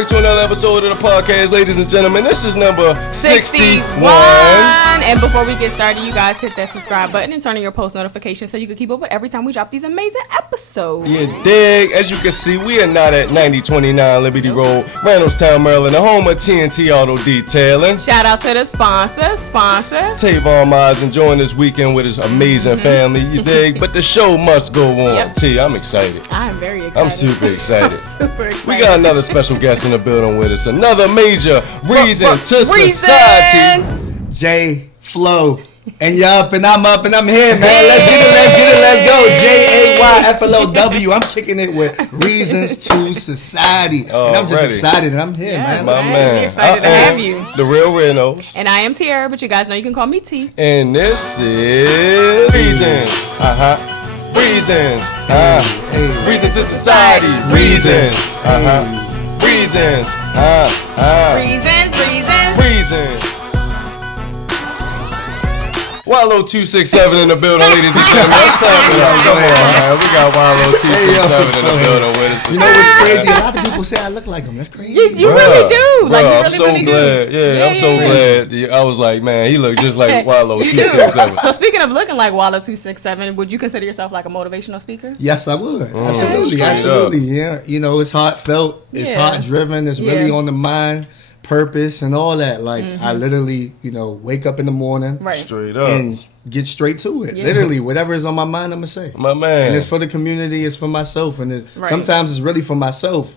back to another episode of the podcast, ladies and gentlemen. This is number 61. And before we get started, you guys hit that subscribe button and turn on your post notifications so you can keep up with every time we drop these amazing episodes. You dig? As you can see, we are not at 9029 Liberty Road, Randallstown, Maryland, the home of TNT Auto Detailing. Shout out to the sponsor. Tavon Mize enjoying this weekend with his amazing family. You dig? But the show must go on. Yep. T, I'm excited. I am very excited. I'm super excited. Super excited. We got another special guest in the building with us. Another major Reason to Society. JayFlow. And you up and I'm up and I'm here, man. Let's get it, let's go. JayFlow. I'm kicking it with Reasons2Society. And I'm just excited and I'm here, yes, man. My man. We're excited to have you. The real Renos. And I am Tiara, but you guys know you can call me T. And this is Reasons. Reasons. Reasons to Society. Reasons. Reasons. Reasons. Wallow 267 in the building, ladies and gentlemen. Let's clap it up. Come on, man. We got Wallow 267 in the building with us. You know what's crazy? A lot of people say I look like him. That's crazy. You really do. Like, you I'm so really glad. do. Yeah, I'm so glad. I was like, man, he looked just like Wallow 267. So speaking of looking like Wallow 267, would you consider yourself like a motivational speaker? Yes, I would. Absolutely. Yeah. You know, it's heartfelt. It's heart driven. It's really on the mind. Purpose and all that. Like I literally, wake up in the morning, straight up, and get straight to it. Literally, whatever is on my mind, I'm gonna say. My man, and it's for the community. It's for myself, and sometimes it's really for myself.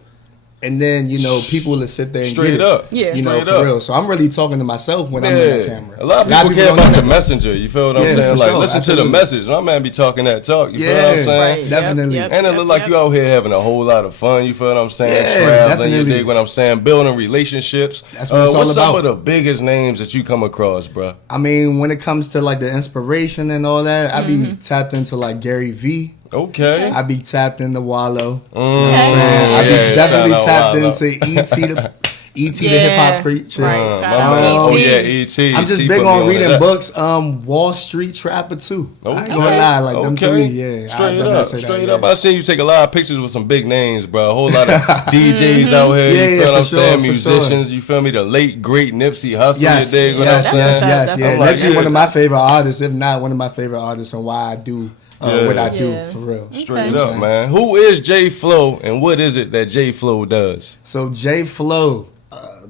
And then people will sit there and straight get up, for real. So I'm really talking to myself when I'm on that camera. A lot of people care about the messenger. You feel what I'm saying? Like listen to the message. My man be talking that talk. You feel what I'm saying? Right. Definitely. And it look like you out here having a whole lot of fun. You feel what I'm saying? Traveling. You dig what I'm saying? Building relationships. That's what it's all what's about. some of the biggest names that you come across, bro? I mean, when it comes to like the inspiration and all that, I be tapped into like Gary V. Okay. I be tapped into Wallow. You know what I'm saying? I be definitely tapped into E.T. the hip hop preacher. Right. Shout out E.T. I'm just big on reading books. Wall Street Trapper too. I ain't gonna lie, like them three. Yeah. Straight up. I seen you take a lot of pictures with some big names, bro. A whole lot of DJs out here. You feel what I'm saying? Musicians. You feel me? The late great Nipsey Hussle. Yes. You dig what I'm saying? Yes. Nipsey one of my favorite artists, if not one of my favorite artists, and why I do. What I do for real. Straight up, man. Who is JayFlow and what is it that JayFlow does? So JayFlow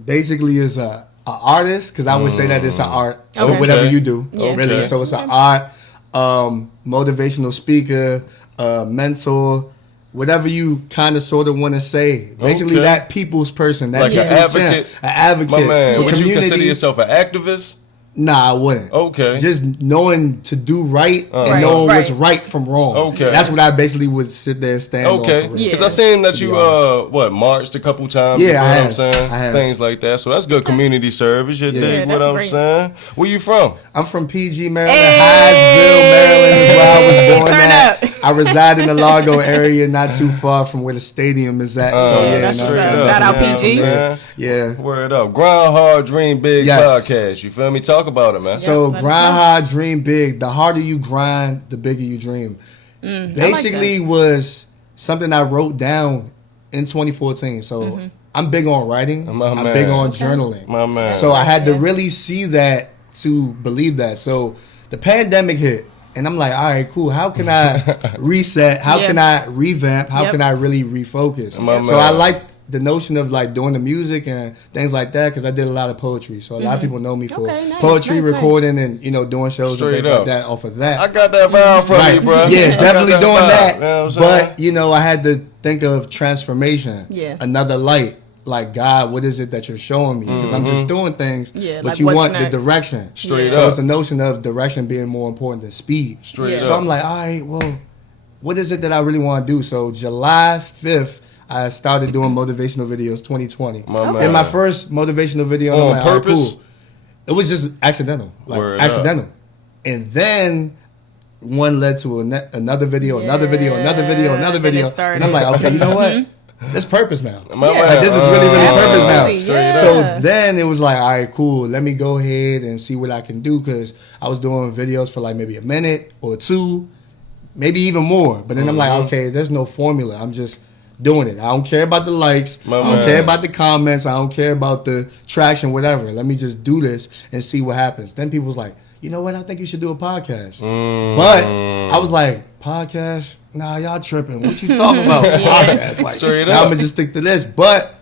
basically is a artist, because I would say that it's an art. So whatever you do, really. So it's an art, motivational speaker, mentor, whatever you kind of sort of want to say. Basically that people's person, that like an advocate. An advocate. My man. Would you consider community. yourself an activist? Nah, I wouldn't. Okay. Just knowing to do right and knowing what's right from wrong. Okay. That's what I basically would sit there and stand on. Okay. Because I seen that you marched a couple times. Yeah, you know I what have. I'm saying? I have. Things like that. So that's good community service. You dig what I'm saying? Where you from? I'm from PG, Maryland. Hyattsville, Maryland is where I was born at. I reside in the Largo area, not too far from where the stadium is at. Shout out PG. Yeah. Word up. Grind hard, dream big podcast. You feel me? Talk about it, man. So grind hard, dream big. The harder you grind, the bigger you dream. Basically was something I wrote down in 2014. So I'm big on writing. I'm big on journaling. My man. So I had to really see that to believe that. So the pandemic hit. And I'm like, all right, cool. How can I reset? How can I revamp? How can I really refocus? So I like the notion of like doing the music and things like that, because I did a lot of poetry. So a lot of people know me for poetry, recording, and doing shows and things like that off of that. I got that vibe from you, bro. Yeah, definitely doing that. You know but I had to think of transformation. Yeah. Another light. Like, God, what is it that you're showing me? Because I'm just doing things, but like you want next? the direction. Straight up. So it's the notion of direction being more important than speed. Straight up. So I'm like, all right, well, what is it that I really want to do? So July 5th, I started doing motivational videos 2020. And my first motivational video, on I'm like, purpose? all right, cool. It was just accidental. Accidental. And then one led to another video, another video. And I'm like, okay, you know what? There's purpose now. Like, this is really purpose now. So then it was like, all right, cool. Let me go ahead and see what I can do, because I was doing videos for like maybe a minute or two, maybe even more. But then I'm like, okay, there's no formula. I'm just doing it. I don't care about the likes. I don't care about the comments. I don't care about the traction, whatever. Let me just do this and see what happens. Then people was like, you know what? I think you should do a podcast. But I was like, podcast? Nah, y'all tripping. What you talking about? Podcast? Like, straight now up. I'm going to just stick to this. But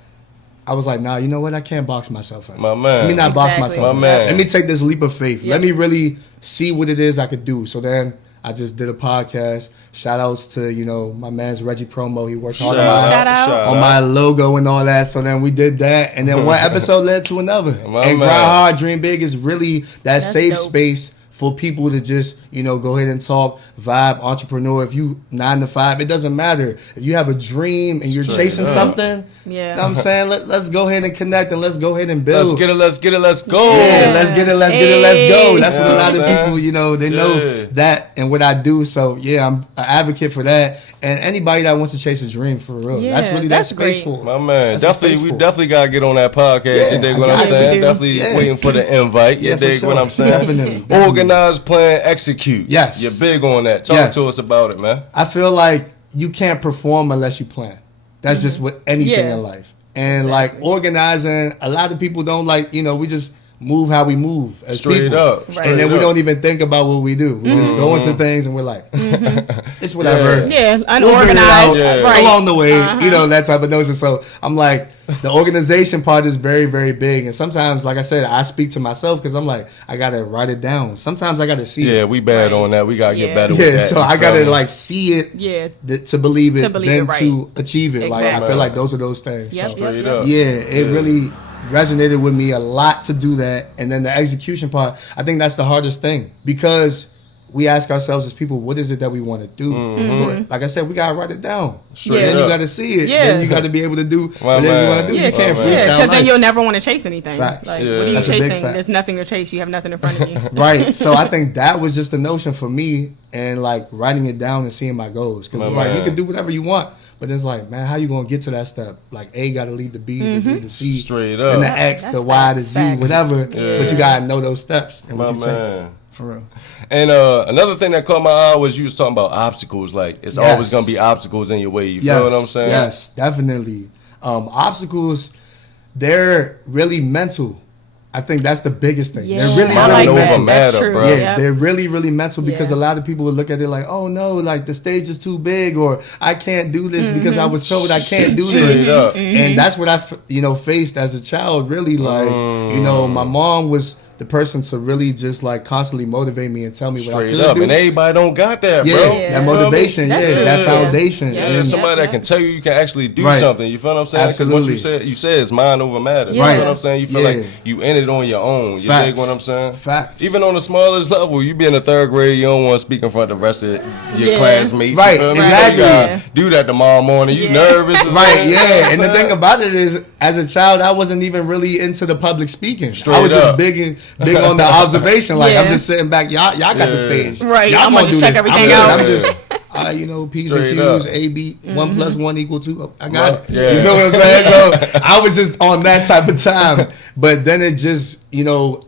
I was like, nah, you know what? I can't box myself in. My man. Let me not box myself in. Man. Let me take this leap of faith. Let me really see what it is I could do. So then I just did a podcast. Shout outs to, you know, my man's Reggie Promo. He worked hard on my logo and all that. So then we did that. And then one episode led to another. And Grind Hard, Dream Big is really that safe space for people to just, you know, go ahead and talk, vibe, entrepreneur. If you 9 to 5, it doesn't matter. If you have a dream and you're chasing something, you know what I'm saying? Let's go ahead and connect and let's go ahead and build. Let's get it, let's go. Yeah, let's get it, let's go. That's what a lot of people, you know, they know that and what I do. So, yeah, I'm an advocate for that. And anybody that wants to chase a dream, for real. That's really that space for. My man, we definitely got to get on that podcast. You dig what I'm saying? Definitely waiting for the invite. You dig what I'm saying? Definitely. Organize, plan, execute. Yes. You're big on that. Talk to us about it, man. I feel like you can't perform unless you plan. That's just with anything in life. And like organizing, a lot of people don't like, you know, we just move how we move as people. And then we don't even think about what we do. We just go into things and we're like, it's whatever. Yeah, unorganized. Along the way, you know, that type of notion. So I'm like, the organization part is very, very big. And sometimes, like I said, I speak to myself because I'm like, I got to write it down. Sometimes I got to see it. Yeah, we bad on that. We got to get better with that. So I got to like see it to believe it, then to achieve it. Like, I feel like those are those things. Yep, so, it really resonated with me a lot to do that. And then the execution part, I think that's the hardest thing because we ask ourselves as people, what is it that we want to do? But like I said, we gotta write it down. Then you gotta see it. Then you gotta be able to do what it is you want to do. You can't freestyle. Because then you'll never want to chase anything. Facts. Like, what are you chasing? There's nothing to chase. You have nothing in front of you. Right. So I think that was just the notion for me, and like writing it down and seeing my goals. Because it's like you can do whatever you want. But it's like, man, how you gonna get to that step? Like, A got to lead the B, the B, the C, straight up, and the X, the Y, the Z, whatever. But you gotta know those steps and what you take. For real. And another thing that caught my eye was you was talking about obstacles. Like, it's always gonna be obstacles in your way. You feel what I'm saying? Yes, definitely. Obstacles, they're really mental. I think that's the biggest thing. They're really, really mental. That's true. Bro. Yeah, they're really, really mental because a lot of people would look at it like, oh no, like the stage is too big, or I can't do this because I was told I can't do this. And that's what I, faced as a child. Really, like, my mom was the person to really just like constantly motivate me and tell me what I could do. And everybody don't got that, bro. That motivation, that foundation. And somebody that can tell you can actually do something. You feel what I'm saying? Because what you said it's mind over matter. You know what I'm saying? You feel like you in it on your own. You dig what I'm saying? Facts. Even on the smallest level, you be in the third grade, you don't want to speak in front of the rest of your classmates. Right, you feel me? exactly. You gotta do that tomorrow morning. You nervous? And the thing about it is, as a child, I wasn't even really into the public speaking. I was just big on the observation. Like, I'm just sitting back. Y'all got the stage. Right. Y'all I'm going to check everything out. I'm just, P's and Q's, A, B, 1 + 1 = 2. I got it. You feel what I'm saying? So I was just on that type of time. But then it just,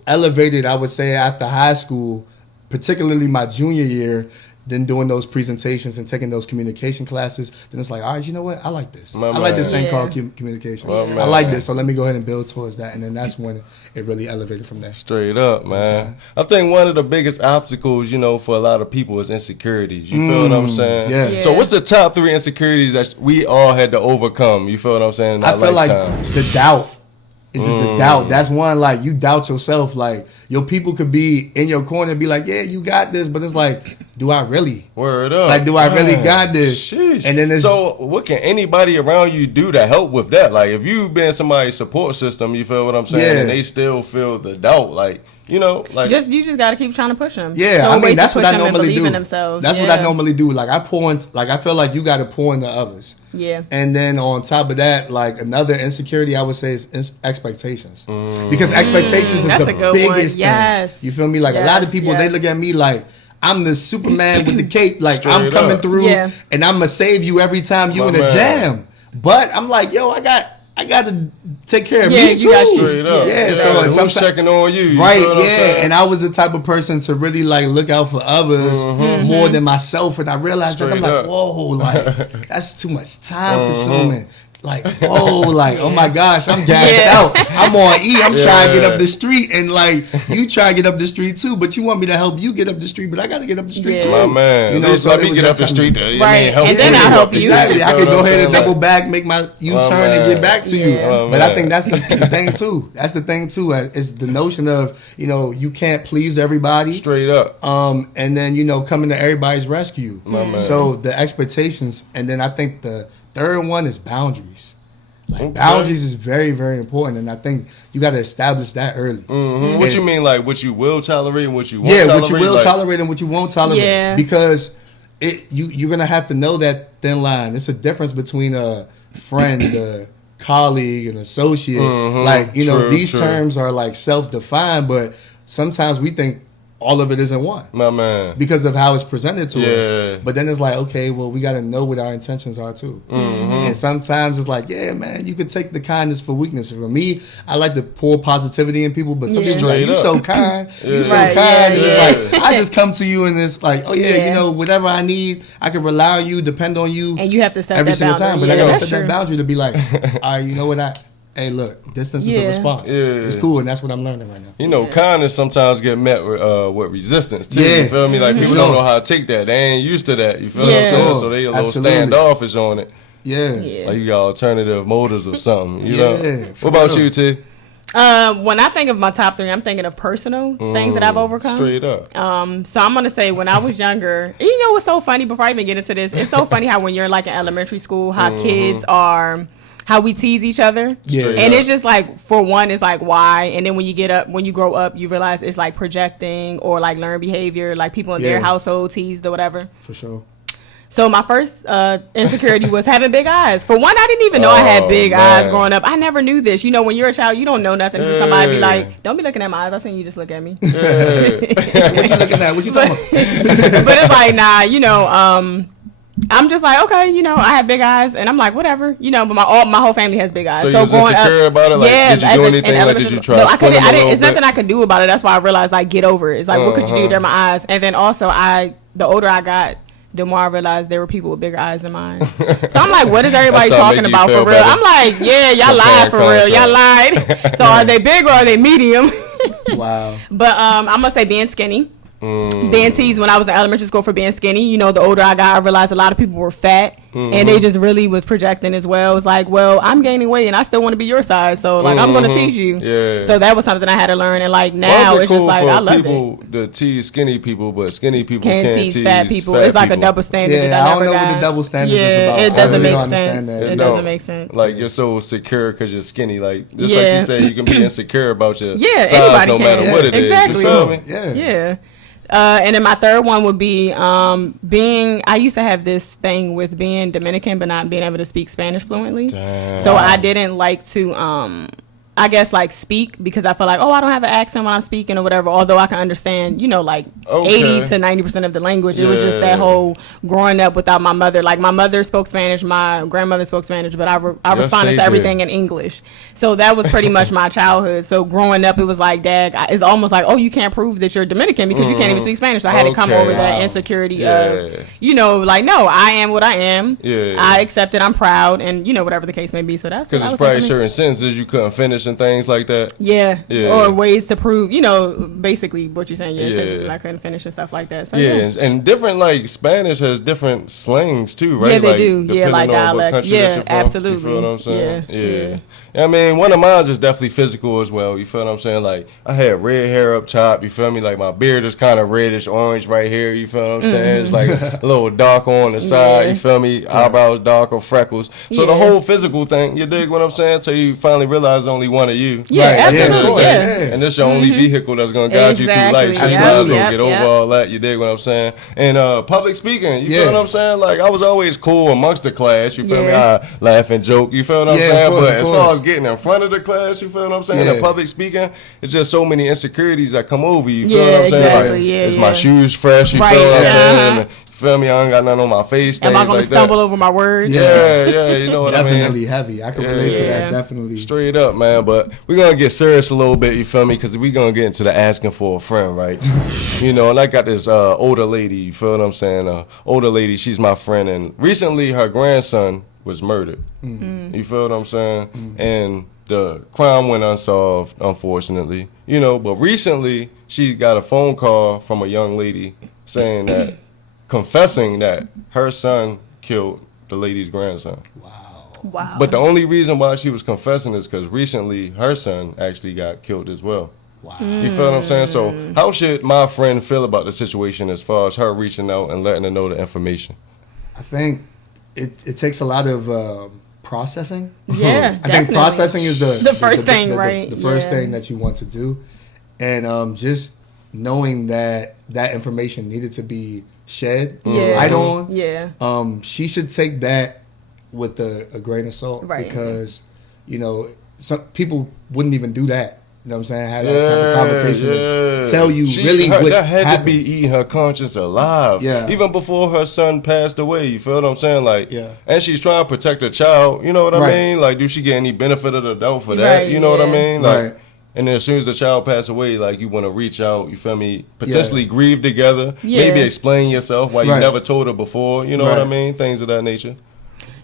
elevated, I would say, after high school, particularly my junior year. Then doing those presentations and taking those communication classes, then it's like, all right, you know what? I like this. I like this thing called communication. I like this, so let me go ahead and build towards that. And then that's when it really elevated from there. Straight up, man. I think one of the biggest obstacles, for a lot of people is insecurities. You feel what I'm saying? Yeah. So what's the top 3 insecurities that we all had to overcome? You feel what I'm saying? I feel like the doubt. It's just the doubt. That's one, like, you doubt yourself. Like, your people could be in your corner and be like, yeah, you got this. But it's like, do I really? Word up. Like, do I really got this? Sheesh. And then it's, so what can anybody around you do to help with that? Like, if you've been somebody's support system, you feel what I'm saying? And they still feel the doubt, like, you just gotta keep trying to push them. Yeah, I mean, that's what I normally do. That's what I normally do. Like, I feel like you got to pour into others. Yeah. And then on top of that, like, another insecurity I would say is expectations. Because expectations is the biggest thing. You feel me? Like, a lot of people, they look at me like, I'm the Superman with the cape. Like, I'm coming through and I'm going to save you every time you in a jam. But I'm like, yo, I got I got to take care of Yeah, me too. you got you. Straight up. Yeah, so like, who's checking on you? Right, know what I'm saying? and I was the type of person to really like look out for others more than myself, and I realized that I'm like, whoa, like that's too much time consuming. Like, oh my gosh, I'm gassed out. I'm on E. I'm trying to get up the street, and like you try to get up the street too, but you want me to help you get up the street, but I got to get up the street too. My man, you know, so let me get up the street, right? And then I'll help you. Exactly, I can go ahead and double back, make my U-turn, and get back to you. But I think that's the thing too. That's the thing too. Is the notion of you can't please everybody. Straight up. And then coming to everybody's rescue. Man. So the expectations, and then I think the third one is boundaries. Like boundaries is very, very important, and I think you got to establish that early. Mm-hmm. What you mean, like what you will tolerate and what you won't tolerate? Yeah, what you will tolerate and what you won't tolerate. Yeah. Because you're gonna have to know that thin line. It's a difference between a friend, a colleague, an associate. Like these terms are like self-defined, but sometimes we think all of it isn't one. My man. Because of how it's presented to us. But then it's like, okay, well, we got to know what our intentions are too. And sometimes it's like, yeah, man, you could take the kindness for weakness. For me, I like to pour positivity in people, but some people are like, you so kind. You so kind. And it's like, I just come to you and it's like, oh yeah, whatever I need, I can rely on you, depend on you. And you have to set every that single boundary. time. But I got to set that boundary to be like, all right, you know what, hey, look, distance is a response. It's cool, and that's what I'm learning right now. Kindness sometimes get met with resistance, too. You feel me? Like, people don't know how to take that. They ain't used to that. You feel what I'm saying? So they a little standoffish on it. Like, you got alternative motives or something. You know? What about you, T? When I think of my top 3, I'm thinking of personal things that I've overcome. Straight up. So I'm going to say when I was younger, you know what's so funny, before I even get into this, it's so funny how when you're like in elementary school, how kids are... how we tease each other. And it's just like, for one, it's like, why? And then when you grow up, you realize it's like projecting or like learned behavior, like people in their household teased or whatever. For sure. So my first insecurity was having big eyes. For one, I didn't even know I had big eyes growing up. I never knew this. When you're a child, you don't know nothing. So somebody be like, don't be looking at my eyes. I seen you just look at me. What you looking at? What you talking about? But it's like, nah, I'm just like, okay, I have big eyes, and I'm like, whatever, but my whole family has big eyes. So you was growing insecure about it? Like, did you do anything? Like, did you try? No, I couldn't. It's nothing I could do about it. That's why I realized, like, get over it. It's like, what could you do? They're my eyes. And then also, the older I got, the more I realized there were people with bigger eyes than mine. So I'm like, what is everybody talking about for real? Better. I'm like, yeah, y'all lied for real. Y'all lied. So are they big or are they medium? Wow. But I'm gonna say being skinny. Being teased when I was in elementary school for being skinny. The older I got, I realized a lot of people were fat, and they just really was projecting as well. It was like, well, I'm gaining weight, and I still want to be your size, so like I'm going to tease you. So that was something I had to learn, and like now it's just like I love people to tease skinny people, but skinny people can't tease fat people. It's like a double standard that I never got. I don't know what the double standard is about. It doesn't make sense. It doesn't make sense. Like, you're so secure because you're skinny. Like, just like you say, you can be insecure about your size anybody no matter what it is. Exactly. You feel me? Yeah. And then my third one would be I used to have this thing with being Dominican but not being able to speak Spanish fluently. Damn. So I didn't like to I guess like speak because I feel like, I don't have an accent when I'm speaking or whatever, although I can understand, 80 to 90% of the language. It was just that whole growing up without my mother. Like, my mother spoke Spanish, my grandmother spoke Spanish, but I responded to everything in English. So that was pretty much my childhood. So growing up, it was like, Dad, it's almost like, you can't prove that you're Dominican because you can't even speak Spanish. So I had to come over that insecurity of, like, no, I am what I am. I accept it. I'm proud. And, whatever the case may be. So that's what I was because it's probably certain sentences you couldn't finish and things like that. Or ways to prove, basically what you're saying. Sentences and I couldn't finish and stuff like that. So and different, like, Spanish has different slangs too, right? Yeah, they do. Like dialect. Yeah, absolutely. You feel what I'm saying? Yeah. I mean, one of mine is definitely physical as well. You feel what I'm saying? Like, I had red hair up top. You feel me? Like, my beard is kind of reddish orange right here. You feel what I'm saying? It's like a little darker on the side. You feel me? Eyebrows darker, freckles. So the whole physical thing, you dig what I'm saying? Till you finally realize only one of you. Absolutely. And this your only vehicle that's gonna guide you through life. So you might as well get over all that. You dig what I'm saying? And public speaking, you feel what I'm saying? Like, I was always cool amongst the class. You feel me? I laugh and joke. You feel what I'm saying? But as far as getting in front of the class, you feel what I'm saying? The public speaking, it's just so many insecurities that come over you. You feel what I'm saying? Like, is my shoes fresh? You feel what I'm saying? feel me? I ain't got nothing on my face. Am I going to stumble over my words? Yeah, you know what I mean? Definitely heavy. I can relate to that, definitely. Straight up, man. But we're going to get serious a little bit, you feel me? Because we're going to get into the asking for a friend, right? You know, and I got this older lady, you feel what I'm saying? Older lady, she's my friend. And recently her grandson was murdered. You feel what I'm saying? And the crime went unsolved, unfortunately. You know, but recently she got a phone call from a young lady saying that, confessing that her son killed the lady's grandson. Wow. But the only reason why she was confessing is because recently her son actually got killed as well. Wow. You feel what I'm saying? So how should my friend feel about the situation as far as her reaching out and letting her know the information? I think it takes a lot of processing. Yeah, I think processing is the first thing, right? The first thing that you want to do. And just knowing that information needed to be shed light on. Yeah. She should take that with a grain of salt, right? Because you know some people wouldn't even do that. You know what I'm saying? Have that type of conversation and tell you what that had happened. to be eating her conscience alive. Yeah. Even before her son passed away. You feel what I'm saying? Like, yeah. And she's trying to protect her child. You know what I mean? Like, do she get any benefit of the doubt for that? Right, You know what I mean? Like, right. And then as soon as the child passed away, like, you want to reach out, you feel me? Potentially grieve together. Yeah. Maybe explain yourself why you never told her before. You know what I mean? Things of that nature.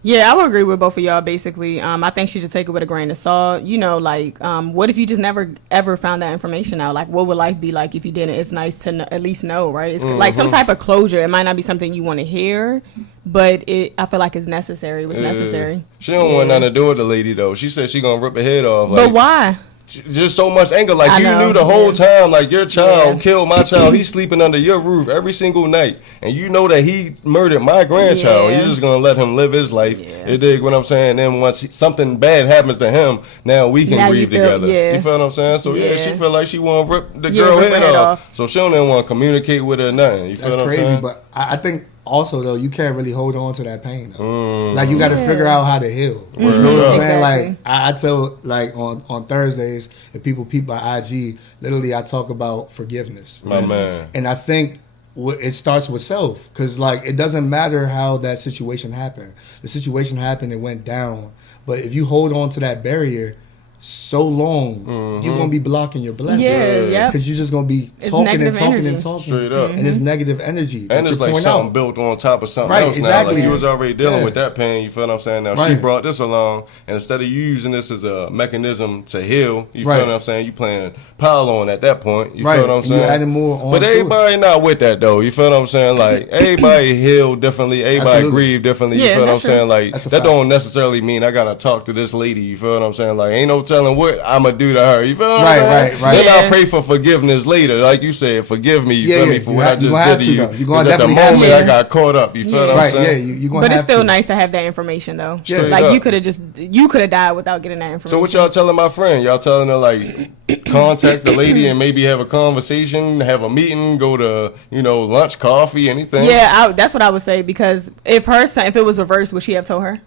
Yeah, I would agree with both of y'all, basically. I think she should take it with a grain of salt. You know, like, what if you just never, ever found that information out? Like, what would life be like if you didn't? It's nice to at least know, right? It's like some type of closure. It might not be something you want to hear, but I feel like it's necessary. It was necessary. She don't want nothing to do with the lady, though. She said she going to rip her head off. Like, but why? Just so much anger. Like, you knew the whole time, like, your child killed my child. He's sleeping under your roof every single night. And you know that he murdered my grandchild. You're just going to let him live his life. You dig what I'm saying? And then once something bad happens to him, now we can grieve together. You feel what I'm saying? So, she feel like she want to rip the girl head off. So she don't even want to communicate with her nothing. You feel what I'm saying? But I think also, though, you can't really hold on to that pain, though. Like, you got to figure out how to heal. You know what I'm saying? Like, I tell, like, on Thursdays, if people peep my IG, literally I talk about forgiveness. My man. And I think it starts with self. Because, like, it doesn't matter how that situation happened. The situation happened, it went down. But if you hold on to that barrier so long, you're going to be blocking your blessings. Because you're just going to be talking and talking and talking. Straight up. And it's negative energy. And it's like something built on top of something else now. Like, you was already dealing with that pain, you feel what I'm saying? Now, she brought this along, and instead of you using this as a mechanism to heal, you feel what I'm saying? You playing pile on at that point, you feel what I'm saying? You're adding more on. But everybody not with that, though, you feel what I'm saying? Like, everybody heal differently, everybody grieve differently, you feel what I'm saying? Like, that don't necessarily mean I got to talk to this lady, you feel what I'm saying? Like, ain't no telling what I'm going to do to her, you feel what I'm saying? Then I'll pray for forgiveness later, like you said, forgive me, you feel me, for what I just did to you. Because at the moment I got caught up, you feel what I'm saying? But it's still nice to have that information, though. Like, you could have died without getting that information. So what y'all telling my friend? Y'all telling her, like, contact the lady and maybe have a conversation, have a meeting, go to, lunch, coffee, anything? Yeah, that's what I would say, because if it was reversed, would she have told her?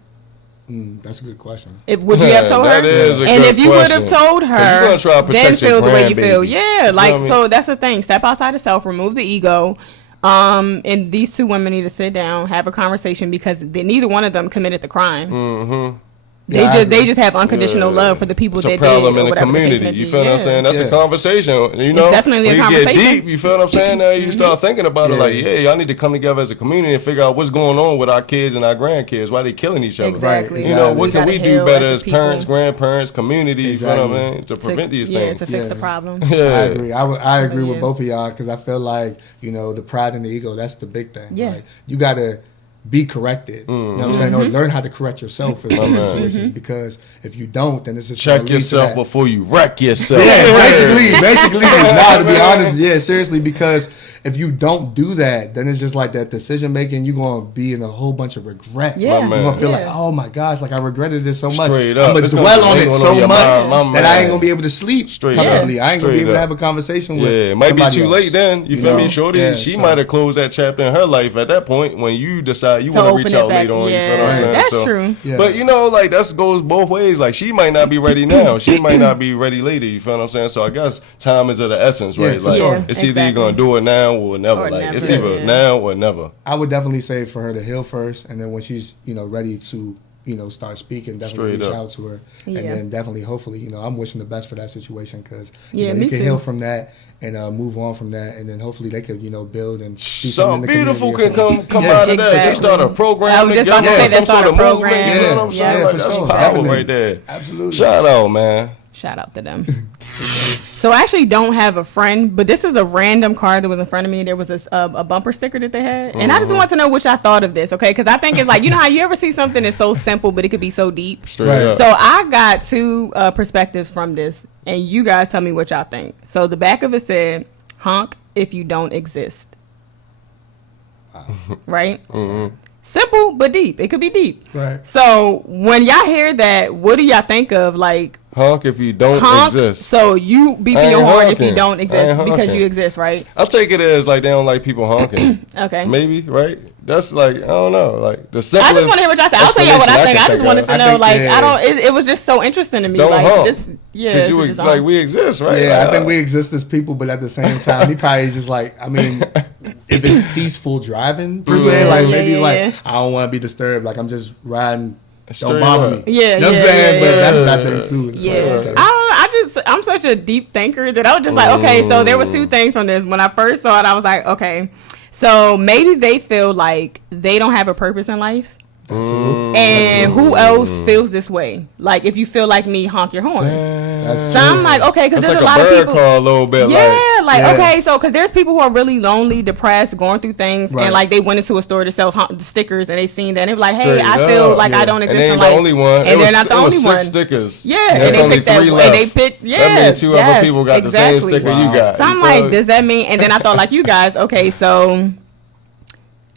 That's a good question. Would you have told her? That is a and good if you would have told her, then feel the way you feel. Yeah, like, so that's the thing. Step outside of self, remove the ego. And these two women need to sit down, have a conversation, because neither one of them committed the crime. They just have unconditional love for the people that did. It's a problem in the community. You feel what I'm saying? That's a conversation. You know, it's definitely a conversation. You get deep. You feel what I'm saying? Now you start thinking about it. Like, y'all need to come together as a community and figure out what's going on with our kids and our grandkids. Why they killing each other? Exactly. You know, what can we do better as parents, grandparents, community? You feel what I mean? To prevent these things. Yeah, to fix the problem. I agree. I agree with both of y'all, because I feel like, the pride and the ego, that's the big thing. Yeah. Like, you got to be corrected. You know what I'm saying? Or learn how to correct yourself in some situations, because if you don't, then it's just check yourself before you wreck yourself. Yeah, basically. Nah, to be honest, seriously, because if you don't do that, then it's just like that decision making, you're going to be in a whole bunch of regret. Yeah. You're going to feel like, oh my gosh, like I regretted this so much. Straight up. I'm going to dwell on it so much that I ain't going to be able to sleep comfortably. Up. I ain't going to be able to have a conversation with it might be too else. late then. You feel me? Shorty, she might have closed that chapter in her life at that point when you decide you want to reach out later on. Yeah, you feel what I'm saying? that's true. Yeah. But you know, like that goes both ways. Like she might not be ready now. She might not be ready later. You feel what I'm saying? So I guess time is of the essence, right? For like sure. it's either you're gonna do it now or never. Or like never, it's either now or never. I would definitely say for her to heal first, and then when she's ready to start speaking, definitely reach out to her, and then definitely, hopefully, I'm wishing the best for that situation because me you can too. heal from that and move on from that, and then hopefully they could build and do Something beautiful can community come out of that. They Exactly. start a program. I was just about to say they start a program. You know what I'm saying? Yeah, Like, for that's sure. power Definitely. right there. Absolutely. Shout out, man. Shout out to them. So I actually don't have a friend, but this is a random card that was in front of me. There was a bumper sticker that they had. And I just want to know what y'all thought of this, okay? Because I think it's like, how you ever see something that's so simple, but it could be so deep. Straight up. So I got two perspectives from this, and you guys tell me what y'all think. So the back of it said, honk if you don't exist. Right? Mm-hmm. Simple, but deep. It could be deep. Right. So when y'all hear that, what do y'all think of? Like, honk if you don't exist. So you beeping your horn if you don't exist because honking. you exist, right? I take it as like they don't like people honking. Okay. Maybe, right? That's like, I don't know. Like the simplest. I just want to hear what y'all say. I'll tell y'all what I think. I just wanted to know, like, yeah. I don't. It was just so interesting to me. Don't like honk. this, yeah. Because you like we exist, right? Yeah, Like, I think we exist as people, but at the same time, he probably just like, I mean, if it's peaceful driving per se, like maybe like I don't want to be disturbed, like I'm just riding, don't bother me. Yeah, you know what I'm saying? But that's what I think too. It's Yeah, like, okay. I'm such a deep thinker that I was just like, okay, so there was two things from this. When I first saw it, I was like, okay, so maybe they feel like they don't have a purpose in life. And who else feels this way? Like, if you feel like me, honk your horn. So I'm like, okay, because there's like a lot of people. Call a little bit, Okay, so because there's people who are really lonely, depressed, going through things, and like they went into a store to sell stickers, and they seen that, and they were like, hey, I feel like I don't exist in life. And they're the only one. And they're not the only one. 6 stickers. Yeah, and they picked that. And they picked. Yeah, that means 2 other people got the same sticker you got. So I'm like, does that mean? And then I thought, like you guys, okay, so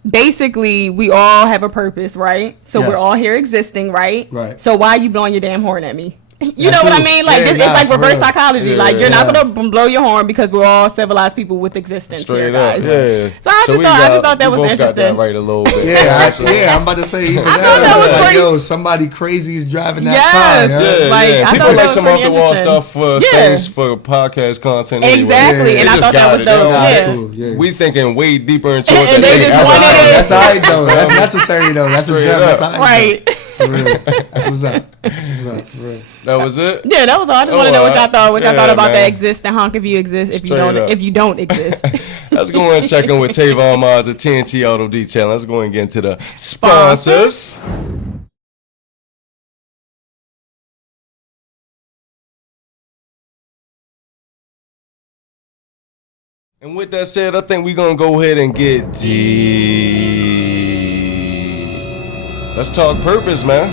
basically we all have a purpose, right? So we're all here existing, right? Right. So why are you blowing your damn horn at me? You know what I mean? Like, it's like reverse psychology. Yeah, like, you're not gonna blow your horn because we're all civilized people with existence. Straight here, guys. up, yeah. So I just thought that was interesting. Got that right a little bit. Yeah, I'm about to say even I thought that was like, pretty. yo, somebody crazy is driving that Yes. car. Yeah, Like, yeah. I People thought like that some was off the pretty wall interesting. stuff for things for podcast content. Exactly, Anyway. and I thought that was dope. They Yeah. Cool, yeah. We thinking way deeper into it. And they just wanted it. That's all right though. That's necessary though. That's a Straight gem. up. That's all Right. For real. That's what's up. That's what's up. For real. That was it. Yeah, that was all. I just want to know what y'all thought. What y'all thought about man. the exist and honk if you exist. If you don't, up. if you don't exist. Let's go and check in with Tavon Mars at TNT Auto Detail. Let's go and get into the sponsors. And with that said, I think we're going to go ahead and get deep. Let's talk purpose, man.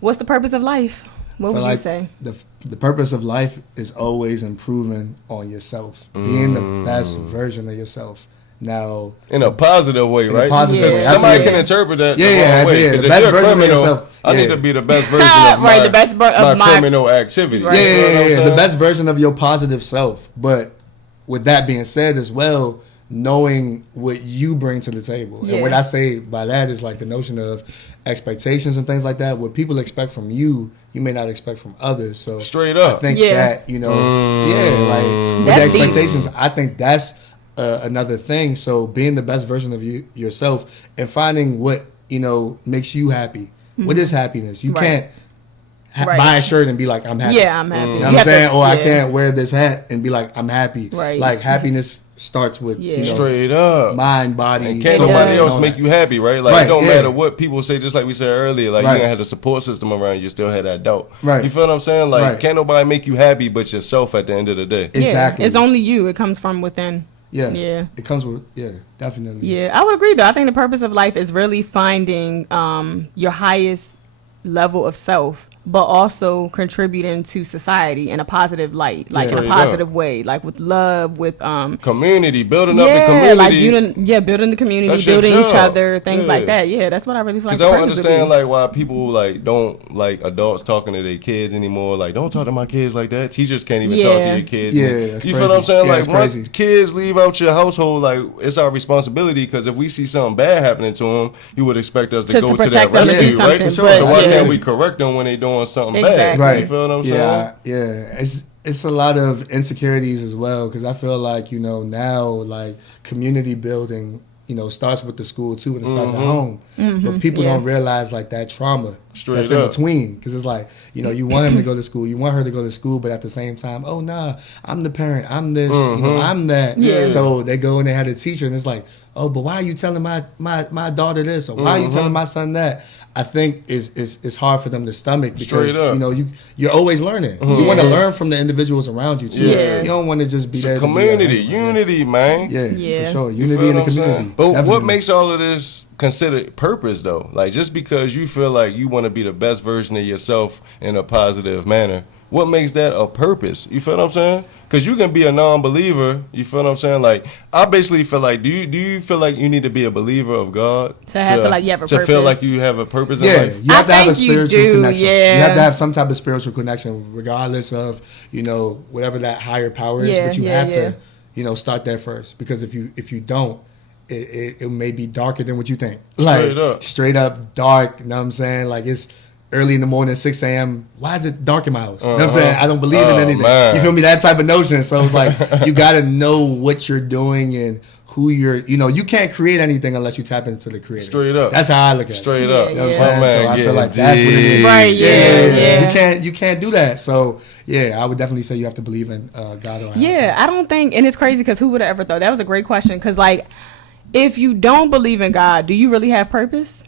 What's the purpose of life? What would you say? The purpose of life is always improving on yourself, being the best version of yourself. Now, in a positive way, right? Positive, somebody can interpret that the wrong way. The Because best if you're a version of criminal, yourself. I need to be the best version of my, the best of my criminal activity. Right. You know what I'm saying? The best version of your positive self. But with that being said as well, knowing what you bring to the table. Yeah. And what I say by that is like the notion of expectations and things like that. What people expect from you, you may not expect from others. So straight up, I think that, like with the expectations, I think that's another thing. So being the best version of yourself and finding what, makes you happy. Mm-hmm. What is happiness? You can't buy a shirt and be like, I'm happy. Yeah, I'm happy. You know what I'm saying? Or I can't wear this hat and be like, I'm happy. Right. Like happiness starts with straight up mind, body. And can't nobody else make you happy, right? Like it don't matter what people say. Just like we said earlier, like you gonna have a support system around you, still had that doubt. Right. You feel what I'm saying? Like can't nobody make you happy but yourself at the end of the day. Exactly. It's only you. It comes from within. Yeah. It comes with definitely. Yeah, I would agree though. I think the purpose of life is really finding your highest level of self, but also contributing to society in a positive light, like in a positive way, like with love, with community, building up the community, like building the community, building each other, things like that. Yeah, that's what I really feel like. Because I don't understand like why people like don't like adults talking to their kids anymore. Like, don't talk to my kids like that. Teachers can't even talk to your kids. Yeah, you feel what I'm saying? Like, once kids leave out your household, like it's our responsibility. Because if we see something bad happening to them, you would expect us to go to that rescue, right? So why can't we correct them when they doing something bad? Right. You feel what I'm saying? Yeah. It's a lot of insecurities as well, because I feel like, now like community building, starts with the school too, and it starts at home. But people don't realize like that trauma that's in between, because it's like, you want him to go to school, you want her to go to school, but at the same time, oh nah, I'm the parent, I'm this, I'm that. Yeah. So they go and they had a teacher, and it's like, oh, but why are you telling my daughter this, or why are you telling my son that? I think it's hard for them to stomach, because you're always learning. You want to learn from the individuals around you too. You don't want to just be there. Community, unity, man. Yeah, for sure. Unity in the community. But definitely. What makes all of this considered purpose though? Like, just because you feel like you want to be the best version of yourself in a positive manner, what makes that a purpose? You feel what I'm saying? Because you can be a non-believer. You feel what I'm saying? Like, I basically feel like, do you feel like you need to be a believer of God to feel like you have a purpose? To feel like you have a purpose in life? You have to have a spiritual connection. Yeah. You have to have some type of spiritual connection, regardless of whatever that higher power is. But you have to start there first, because if you don't, it may be darker than what you think. Like straight up dark. You know what I'm saying? Like, it's early in the morning, 6 a.m. Why is it dark in my house? You know what I'm saying? I don't believe in anything. Man. You feel me? That type of notion. So it's like, you got to know what you're doing and who you're, you can't create anything unless you tap into the creator. Straight up. That's how I look at it. Straight up. You know what I'm saying? So I feel like that's what it is. Right, yeah. You can't do that. So, I would definitely say you have to believe in God. Or I don't think, and it's crazy because who would have ever thought? That was a great question, because like, if you don't believe in God, do you really have purpose?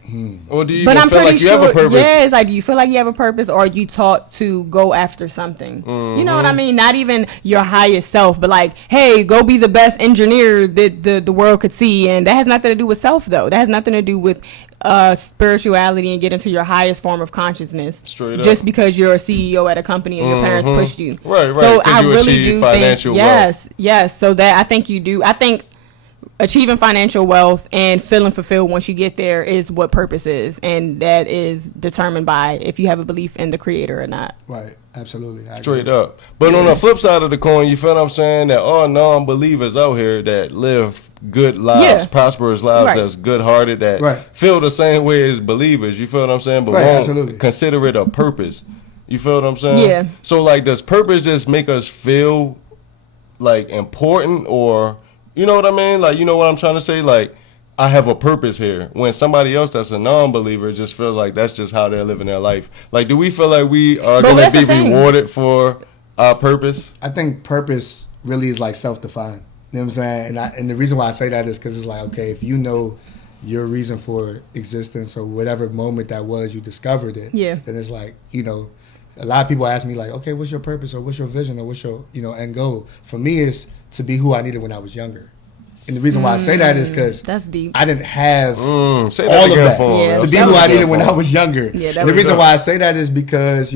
Or do you feel like you have a purpose? Yeah, it's like, do you feel like you have a purpose, or are you taught to go after something? You know what I mean? Not even your highest self, but like, hey, go be the best engineer that the world could see. And that has nothing to do with self, though. That has nothing to do with spirituality and get into your highest form of consciousness. Straight up. Just because you're a CEO at a company and your parents pushed you. Right. So I really do think, wealth. yes. So that I think you do. I think achieving financial wealth and feeling fulfilled once you get there is what purpose is, and that is determined by if you have a belief in the creator or not. Right, absolutely. Straight up. But on the flip side of the coin, you feel what I'm saying, that all non-believers out here that live good lives, prosperous lives, that's good-hearted, that feel the same way as believers, you feel what I'm saying, but won't consider it a purpose. You feel what I'm saying? Yeah. So like, does purpose just make us feel like important, or you know what I mean? Like, you know what I'm trying to say? Like, I have a purpose here. When somebody else that's a non-believer just feels like that's just how they're living their life. Like, do we feel like we are going to be rewarded for our purpose? I think purpose really is like self-defined. You know what I'm saying? And the reason why I say that is because it's like, okay, if you know your reason for existence, or whatever moment that was, you discovered it. Yeah. Then it's like, a lot of people ask me like, okay, what's your purpose, or what's your vision, or what's your, end goal? For me, it's to be who I needed when I was younger. And the reason why I say that is because that's deep. I didn't have all of that to be who I needed when I was younger. Yeah, and the reason why I say that is because,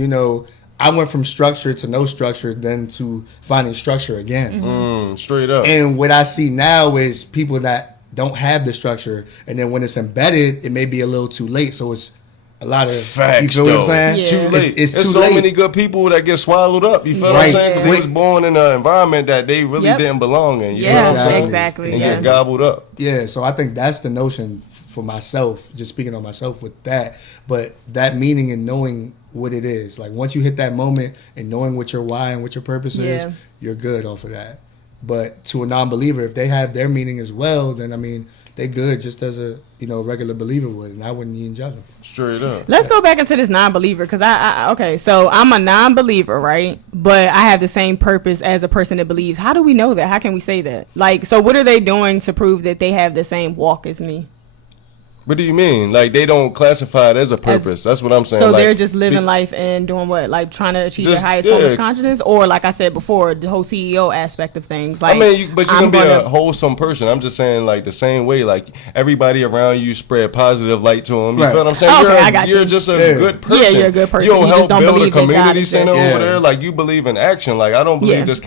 I went from structure to no structure, then to finding structure again. Straight up. And what I see now is people that don't have the structure, and then when it's embedded, it may be a little too late. So it's a lot of facts. You feel what I'm saying? Yeah. Too late. It's There's too so late. many good people that get swallowed up. You feel what I'm saying? Because they was born in an environment that they really didn't belong in. You know what I'm saying? Exactly. And get gobbled up. Yeah. So I think that's the notion for myself. Just speaking on myself with that, but that meaning and knowing what it is. Like, once you hit that moment and knowing what your why and what your purpose is, you're good off of that. But to a non-believer, if they have their meaning as well, then I mean, they good just as a regular believer would, and I wouldn't even judge them. Straight up. Let's go back into this non-believer, because okay, so I'm a non-believer, right? But I have the same purpose as a person that believes. How do we know that? How can we say that? Like, so what are they doing to prove that they have the same walk as me? What do you mean? Like, they don't classify it as a purpose. That's what I'm saying. So like, they're just living life and doing what? Like, trying to achieve their highest form of consciousness? Or, like I said before, the whole CEO aspect of things. Like, I mean, but you're going to be a wholesome person. I'm just saying, like, the same way. Like, everybody around you spread positive light to them. You feel what I'm saying? Okay, you're just a good person. Yeah, you're a good person. You don't help don't build believe a community center over there. Like, you believe in action. Like, I don't believe this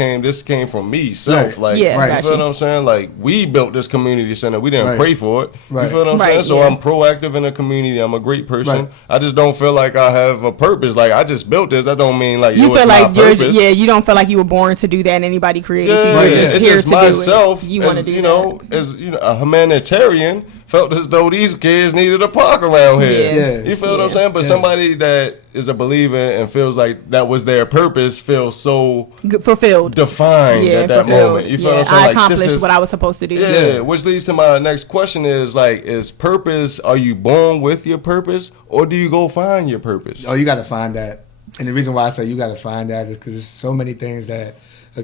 came from me, self. Like, you feel what I'm saying? Like, we built this community center. We didn't pray for it. You feel what I'm saying? So I'm proactive in the community. I'm a great person. I just don't feel like I have a purpose. Like, I just built this. That don't mean like you feel like you don't feel like you were born to do that and anybody created you. You're just it's here just to myself, do it. You want to do that. As a humanitarian, felt as though these kids needed a park around here. You feel what I'm saying? But somebody that is a believer and feels like that was their purpose feels so fulfilled, defined at that moment. You feel what I'm saying? I accomplished what I was supposed to do. Yeah, which leads to my next question is like, is purpose, are you born with your purpose or do you go find your purpose? Oh, you got to find that. And the reason why I say you got to find that is because there's so many things that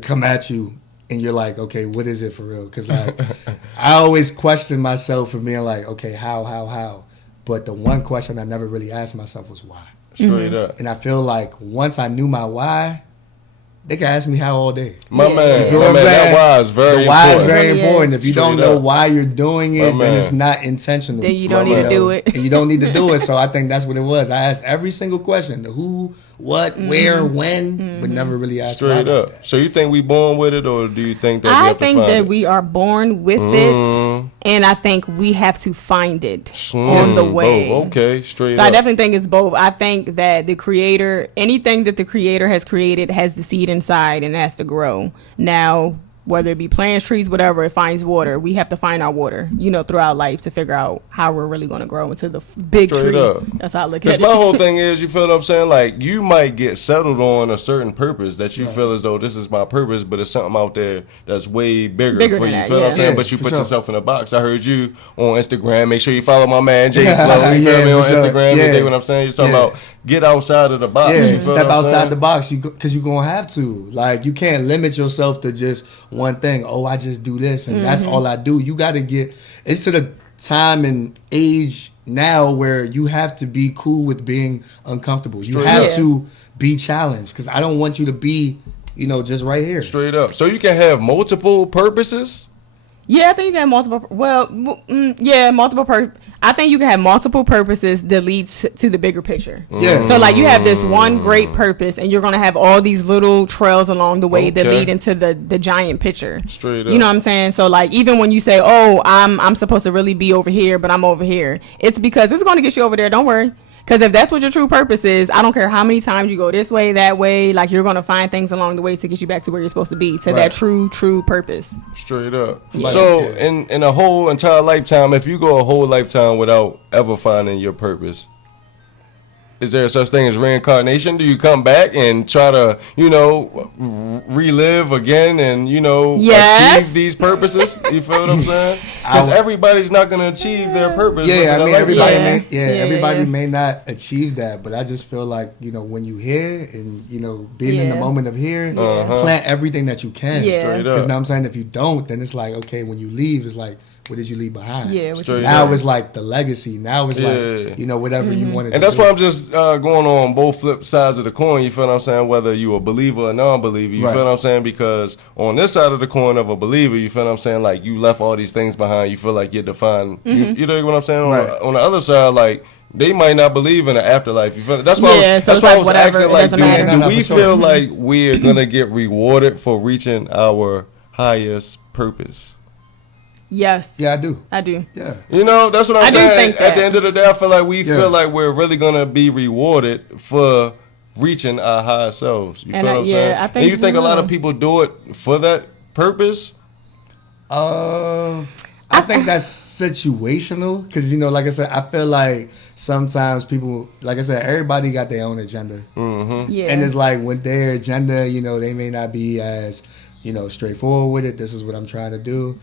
come at you and you're like, okay, what is it for real? Because like, I always question myself for being like, okay, how? But the one question I never really asked myself was why. Straight up. And I feel like once I knew my why, they can ask me how all day. My man, that why is very important. The why is very important. If you don't know up. Why you're doing it, then it's not intentional. Then you don't need to do it. And you don't need to do it. So I think that's what it was. I asked every single question: the who, what, where, when, but never really asked. Straight up. That. So you think we born with it, or do you think that? I think that we are born with it, and I think we have to find it on the way. Both. Okay, straight up. So I definitely think it's both. I think that the creator, anything that the creator has created, has the seed inside and it has to grow. Now, whether it be plants, trees, whatever, it finds water. We have to find our water, throughout life to figure out how we're really going to grow into the big Straight tree. Up. That's how I look at it. My whole thing is, you feel what I'm saying? Like, you might get settled on a certain purpose that you feel as though this is my purpose, but it's something out there that's way bigger for you. That, feel what I'm saying? But you put yourself in a box. I heard you on Instagram. Make sure you follow my man, JayFlow. You feel me on Instagram? You dig what I'm saying? You're talking about get outside of the box. Yeah, you feel step outside the box because you're going to have to. Like, you can't limit yourself to just one thing. Oh, I just do this and that's all I do. You got to it's to the time and age now where you have to be cool with being uncomfortable. You have to be challenged because I don't want you to be, just right here. Straight up. So you can have multiple purposes? Yeah, I think you can have multiple. Well, multiple. I think you can have multiple purposes that leads to the bigger picture. Yeah. So like you have this one great purpose, and you're gonna have all these little trails along the way that lead into the giant picture. Straight up. You know what I'm saying? So like even when you say, "Oh, I'm supposed to really be over here, but I'm over here," it's because it's gonna get you over there. Don't worry. Because if that's what your true purpose is, I don't care how many times you go this way, that way, like you're going to find things along the way to get you back to where you're supposed to be, to that true purpose. Straight up. Yeah. So in a whole entire lifetime, if you go a whole lifetime without ever finding your purpose, is there such thing as reincarnation? Do you come back and try to, relive again and, achieve these purposes? You feel what I'm saying? Because everybody's not going to achieve their purpose. Yeah, I mean, everybody may not achieve that, but I just feel like, when you here and, being in the moment of here, plant everything that you can. Straight up. Because now I'm saying if you don't, then it's like, okay, when you leave, it's like, what did you leave behind? Yeah. Now it's like the legacy. Now it's like, whatever you wanted to do. And that's why I'm just going on both flip sides of the coin, you feel what I'm saying? Whether you a believer or non-believer, you feel what I'm saying? Because on this side of the coin of a believer, you feel what I'm saying? Like, you left all these things behind. You feel like you're defined. You know what I'm saying? On the other side, like, they might not believe in the afterlife. You feel? That's why I was asking, like, do we feel like we're going to get rewarded for reaching our highest purpose? Yes. Yeah, I do. Yeah. That's what I'm saying. Do think that. At the end of the day, I feel like we feel like we're really going to be rewarded for reaching our higher selves. You feel what I'm saying? I think and you think a lot of people do it for that purpose? I think that's situational because, like I said, I feel like sometimes people, like I said, everybody got their own agenda. Yeah. And it's like with their agenda, they may not be as straightforward with it. This is what I'm trying to do,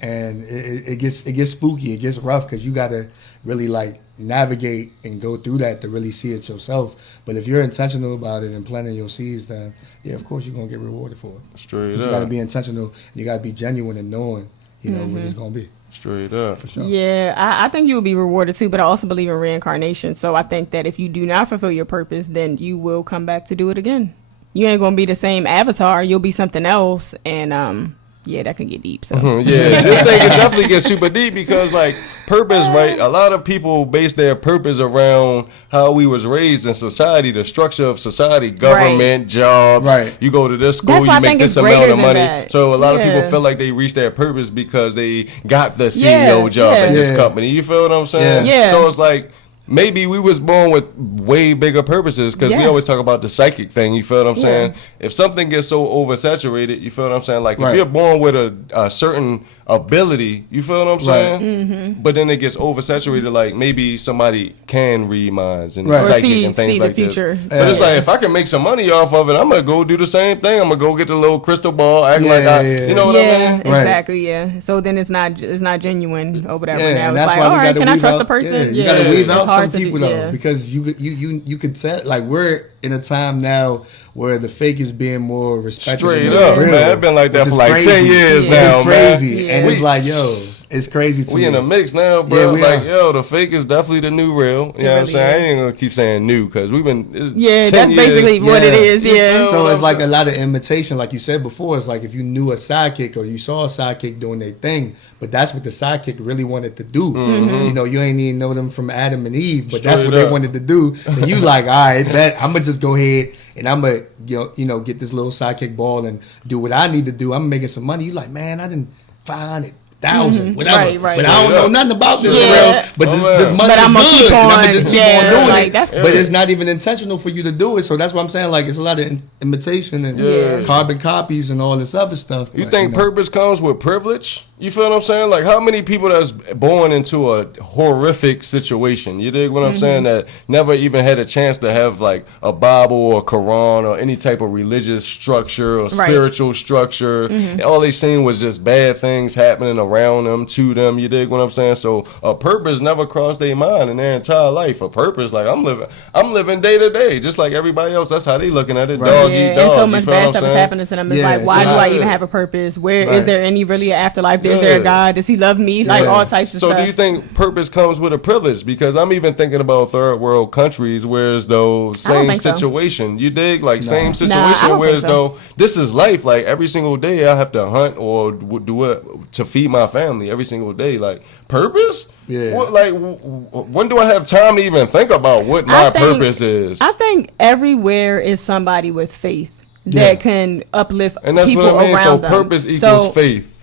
and it gets spooky. It gets rough because you got to really like navigate and go through that to really see it yourself. But if you're intentional about it and planting your seeds, then of course you're gonna get rewarded for it. Straight up. You got to be intentional. And you got to be genuine and knowing, what it's gonna be. Straight up. For sure. Yeah, I think you will be rewarded too, but I also believe in reincarnation. So I think that if you do not fulfill your purpose, then you will come back to do it again. You ain't gonna be the same avatar. You'll be something else, and yeah, that can get deep. So yeah, this thing can definitely get super deep because like purpose, right? A lot of people base their purpose around how we was raised in society, the structure of society, government, jobs. Right. You go to this school, That's why you I make think this it's greater amount of than money. that. So a lot of people Yeah. feel like they reached their purpose because they got the CEO job at this company. You feel what I'm saying? Yeah. So it's like maybe we was born with way bigger purposes because we always talk about the psychic thing. You feel what I'm saying? If something gets so oversaturated, you feel what I'm saying? Like if you're born with a certain ability, you feel what I'm saying? Mm-hmm. But then it gets oversaturated. Like maybe somebody can read minds and psychic and things see like the future. this. But it's like if I can make some money off of it, I'm gonna go do the same thing. I'm gonna go get the little crystal ball, act like you know what I mean? Exactly. Yeah. So then it's not genuine or whatever. Yeah, now and it's that's like, why all we right, gotta can I weave trust out, the person? You gotta weave out it's hard some to people do, though, because you could tell like we're in a time now where the fake is being more respected. Straight up, man. It's been like that for like 10 years now, it's crazy. And it's like, yo, it's crazy to me. We in a mix now, bro. Yeah, like, yo, the fake is definitely the new real. You know what I'm saying? I ain't gonna keep saying new because we've been. It's 10 that's basically what it is. Yeah. So it's like a lot of imitation, like you said before. It's like if you knew a sidekick or you saw a sidekick doing their thing, but that's what the sidekick really wanted to do. Mm-hmm. You know, you ain't even know them from Adam and Eve, but that's what they wanted to do. And you like, all right, bet I'm gonna just go ahead and I'm gonna you know get this little sidekick ball and do what I need to do. I'm making some money. You like, man, I didn't 500,000, whatever. Right. But I don't know nothing about this Yeah. real. But this money But is I'm gonna good. keep And I'm on- gonna just keep on doing like, it. that's- But it's not even intentional for you to do it. So that's what I'm saying. Like it's a lot of imitation and carbon copies and all this other stuff. You But, think purpose comes with privilege? You feel what I'm saying? Like how many people that's born into a horrific situation, you dig what I'm saying, that never even had a chance to have like a Bible or a Quran or any type of religious structure or spiritual structure. And all they seen was just bad things happening around them, to them, you dig what I'm saying? So a purpose never crossed their mind in their entire life. A purpose, like I'm living day to day, just like everybody else. That's how they looking at it. Dog eat dog. And so much you feel bad what stuff I'm is saying? happening to them. It's like, why do I even have a purpose? Where is there any really an afterlife? Is there a God? Does he love me? Like all types of stuff. So do you think purpose comes with a privilege? Because I'm even thinking about third world countries, whereas though same situation. You dig? Like same situation, whereas though this is life. Like every single day I have to hunt or do it to feed my family every single day. Like purpose? Yeah. What, like when do I have time to even think about what my purpose is? I think everywhere is somebody with faith that can uplift and that's people what I mean. around So them. purpose equals faith.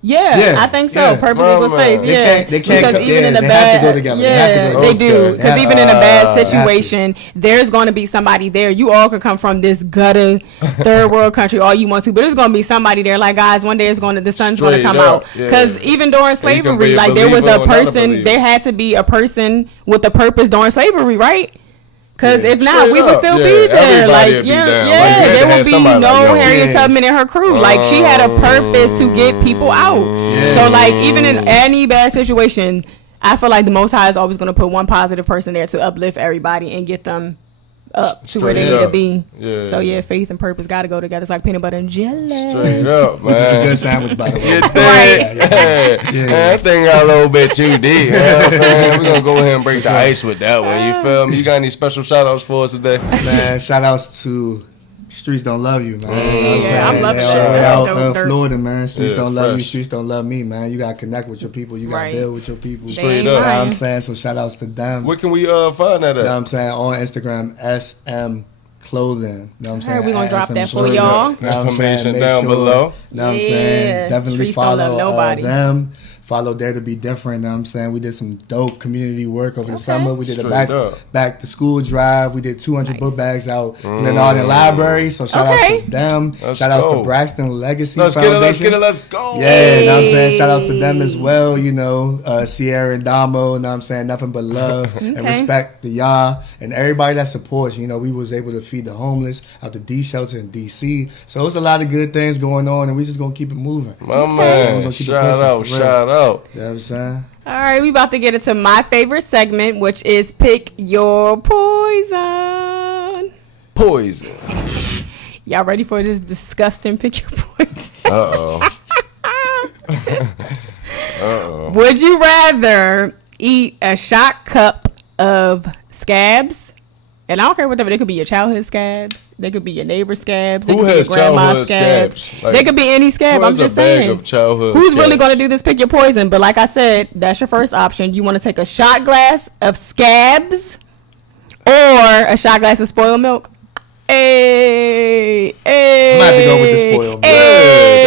Yeah, I think so. Purpose equals faith. They can't because even in a they bad, have to go together. They do. Because even in a bad situation, there's going to be somebody there. You all could come from this gutter third world country all you want to, but there's going to be somebody there. Like, guys, one day the sun's going to come out. Because even during slavery, like there was a person. There had to be a person with a purpose during slavery, right? Because if not, we would still be there. Like, there would be no Harriet Tubman and her crew. Like, she had a purpose to get people out. So, like, even in any bad situation, I feel like the Most High is always going to put one positive person there to uplift everybody and get them up to where they need to be. So faith and purpose got to go together. It's like peanut butter and jelly. Straight up, man. Which is a good sandwich, by the way. That thing got a little bit too deep. You know what I'm saying? We're going to go ahead and break the ice with that one. You feel me? You got any special shout outs for us today? Man, shout outs to Streets Don't Love You, man. You know what I'm saying? I'm loving shit. Out Florida, man. Streets don't love fresh. you. Streets don't love me, man. You got to connect with your people. You got to build with your people. Straight up. You know what I'm saying? So shout outs to them. Where can we find that at? You know what I'm saying? On Instagram, SM Clothing. You know what I'm saying? We're going to drop SM that for Clothing. y'all. You know what I'm saying? Information Make down sure, below. You know what I'm saying? Definitely Streets don't follow love nobody. them. Follow Dare to Be Different. You know what I'm saying? We did some dope community work over the summer. We did a back to school drive. We did 200 book bags out Glenarden Library. So shout out to them. Shout outs to Braxton Legacy Foundation. Let's go. Yeah, you know what I'm saying? Shout outs to them as well, you know, Sierra and Damo, you know what I'm saying? Nothing but love and respect to y'all and everybody that supports. You know, we was able to feed the homeless out the D shelter in DC. So it's a lot of good things going on and we just gonna keep it moving. My man, shout out. You know what I'm saying? All right, we about to get into my favorite segment, which is Pick Your Poison. Poison. Y'all ready for this disgusting Pick Your Poison? Uh-oh. Would you rather eat a shot cup of scabs? And I don't care whatever. They could be your childhood scabs. They could be your neighbor's scabs. They could be your grandma's scabs. Like, they could be any scab. I'm just saying. Who's really going to do this? Pick your poison. But like I said, that's your first option. You want to take a shot glass of scabs or a shot glass of spoiled milk? Hey. I'm gonna have to go with the spoiled milk.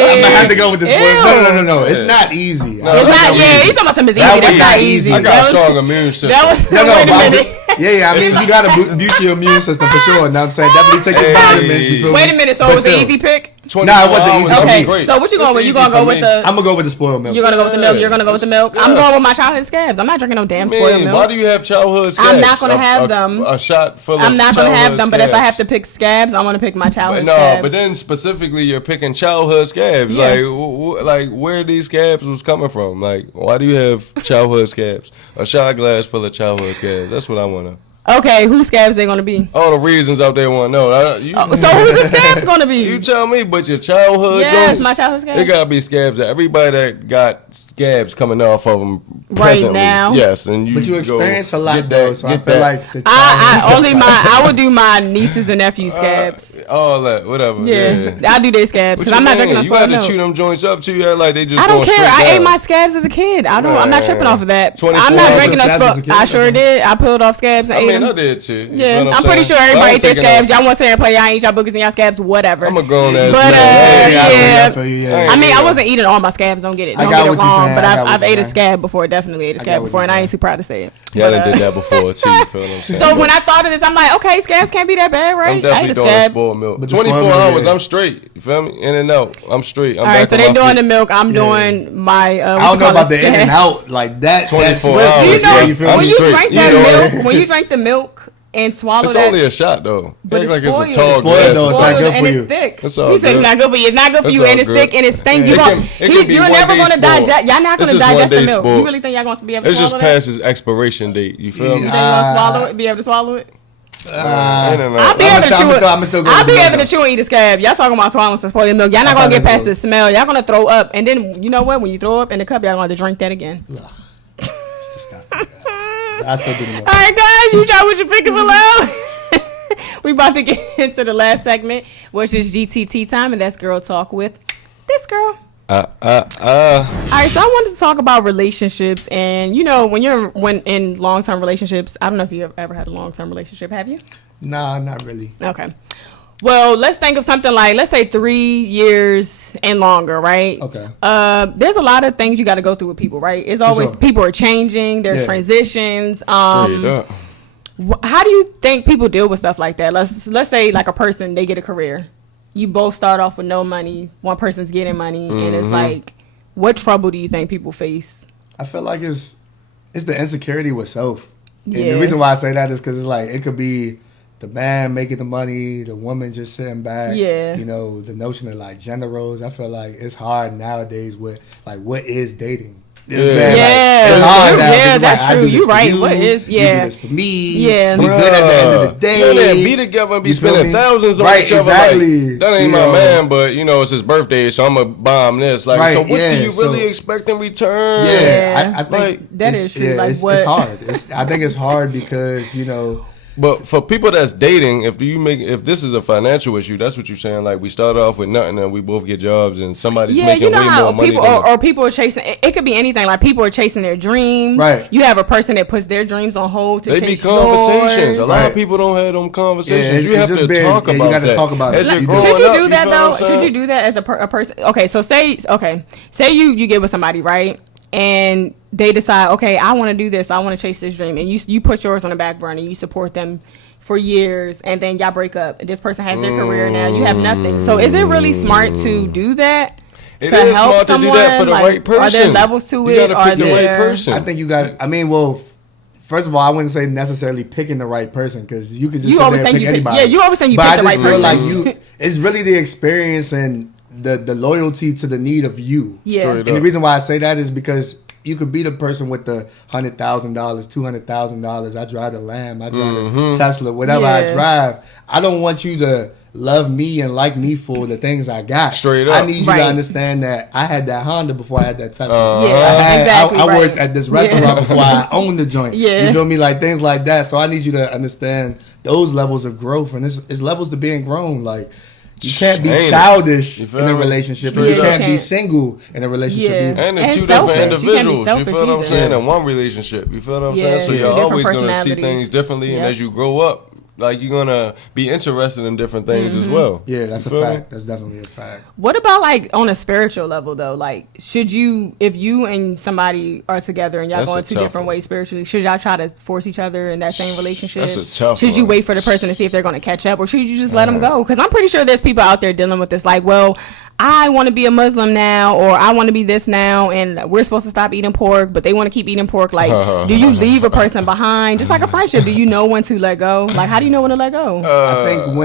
I'm gonna have to go with the spoiled milk. No. It's not easy. It's not. Yeah, you talking about something easy. That's not easy. I got a strong immune system. That was. Wait a minute. Yeah. I mean, you got to boost your immune system for sure. Know what I'm saying? Definitely take your vitamins. Wait a minute. So it was an easy pick? Nah, it wasn't easy. Okay. So what you going with? You gonna go with the? I'm gonna go with the spoiled milk. You're gonna go with the milk. You're gonna go with the milk. I'm going with my childhood scabs. I'm not drinking no damn spoiled milk. Why do you have childhood scabs? I'm not gonna have them. A shot full of. I'm not gonna have them. But if I have to pick scabs, I'm gonna pick my childhood scabs. No, but then specifically, you're picking childhood scabs. Yeah. Like where these scabs was coming from? Like, why do you have childhood scabs? A shot glass full of childhood scabs. That's what I wanna. Okay, whose scabs they gonna be? All the reasons out there want to know. So who's the scabs gonna be? You tell me, but your childhood Yes, joints, my childhood scabs. It gotta be scabs. Everybody that got scabs coming off of them right now. Yes, and you. But you experience a lot though, so I feel that. like the I would do my nieces and nephews scabs. All that, whatever. Yeah. I do their scabs because I'm not drinking no spoiled milk. You got to chew them joints up too. Yeah, like they just. I don't care. I ate my scabs as a kid. I'm not tripping off of that. I'm not drinking no spoiled. I sure did. I peeled off scabs and ate them. I did too. Yeah, I'm pretty sure everybody ate their scabs. Y'all want to sit here and play? Y'all ain't eat y'all boogers and y'all scabs, whatever. I'm a grown ass man. But I mean, I wasn't eating all my scabs. Don't get it wrong. But I've ate a scab before. Definitely ate a scab before, and I ain't too proud to say it. Yeah, I did that before too. You feel what I'm saying? So when I thought of this, I'm like, okay, scabs can't be that bad, right? I'm definitely doing spoiled milk. 24 hours, I'm straight. You feel me? In and out, I'm straight. All right, so they're doing the milk. I'm doing my. I don't know about the in and out like that. 24 hours. You know, when you drank that milk, when you drank the milk. And swallow it's that. It's only a shot though. But it's like spoiled. It's a tall glass. It's not good for you. It's thick. He said it's not good for you. It's not good for you, and it's thick and it's stink. You're never gonna digest. Y'all not gonna digest the milk. You really think y'all gonna be able to swallow that? It's just past its expiration date. You feel me? You think you're gonna swallow it? Be able to swallow it? I'll be able to chew it. I'll be able to chew and eat a scab. Y'all talking about swallowing some spoiled milk. Y'all not gonna get past the smell. Y'all gonna throw up, and then you know what? When you throw up in the cup, y'all gonna have to drink that again. It's disgusting. I still do the milk. All right, guys, you try what you're picking below. We about to get into the last segment, which is GTT time, and that's Girl Talk with this girl. All right, so I wanted to talk about relationships, and you know, when in long-term relationships, I don't know if you've ever had a long-term relationship, have you? Nah, not really. Okay. Well, let's think of something like, let's say 3 years and longer, right? Okay. There's a lot of things you got to go through with people, right? It's always people are changing, there's transitions. Straight up. How do you think people deal with stuff like that? Let's say like a person, they get a career. You both start off with no money. One person's getting money, and it's like, what trouble do you think people face? I feel like it's the insecurity with self. And the reason why I say that is because it's like it could be the man making the money, the woman just sitting back. Yeah. You know, the notion of like gender roles. I feel like it's hard nowadays with like what is dating. You know what I'm saying? That's true. You're right. What is? You do this for me. Yeah. We good at the end of the day. Be together and be spending thousands on each other. Exactly. Like, that ain't my man, but you know it's his birthday, so I'm gonna buy him this. Like, so what do you really expect in return? Yeah, I think that is true. Like, what? It's hard. I think it's hard because you know. But for people that's dating, if this is a financial issue, that's what you're saying. Like we start off with nothing, and we both get jobs, and somebody's making way more money. Or people are chasing. It could be anything. Like people are chasing their dreams. Right. You have a person that puts their dreams on hold to chase yours. Conversations. A lot of people don't have them conversations. You have to talk about that. You got to talk about it. Should you do that though? Should you do that as a person? Okay, so say you get with somebody, right? And they decide, okay, I want to do this. I want to chase this dream. And you put yours on the back burner. You support them for years. And then y'all break up. This person has their career now. You have nothing. So is it really smart to do that? It is smart to do that for the right person. Are there levels to it? You got to pick the right person. I think you got, first of all, I wouldn't say necessarily picking the right person because you could just pick anybody. Yeah, you always think you pick the right person. But I just feel like it's really the experience and the loyalty to the need of you. Yeah. And the reason why I say that is because you could be the person with the $100,000, $200,000. I drive the Lamb. I drive the Tesla. Whatever I drive. I don't want you to love me and like me for the things I got. Straight up. I need you to understand that I had that Honda before I had that Tesla. Exactly. I worked at this restaurant before I owned the joint. Yeah. You feel me? Like things like that. So I need you to understand those levels of growth, and it's levels to being grown. Like you can't be childish in a relationship, and you can't be single in a relationship. Yeah. And it's two selfish. different individuals. You feel what I'm saying? In one relationship, you feel what I'm saying? So you're always going to see things differently, and as you grow up, like you're gonna be interested in different things as well. Yeah, that's a fact. That's definitely a fact. What about like on a spiritual level though? Like, should you, if you and somebody are together and y'all going two different ways spiritually, should y'all try to force each other in that same relationship? That's a tough should you wait for the person to see if they're going to catch up, or should you just let them go? Because I'm pretty sure there's people out there dealing with this. Like, well, I want to be a Muslim now, or I want to be this now, and we're supposed to stop eating pork, but they want to keep eating pork. Like, do you leave a person behind? Just like a friendship, do you know when to let go? Like, how do you know when to let go? I think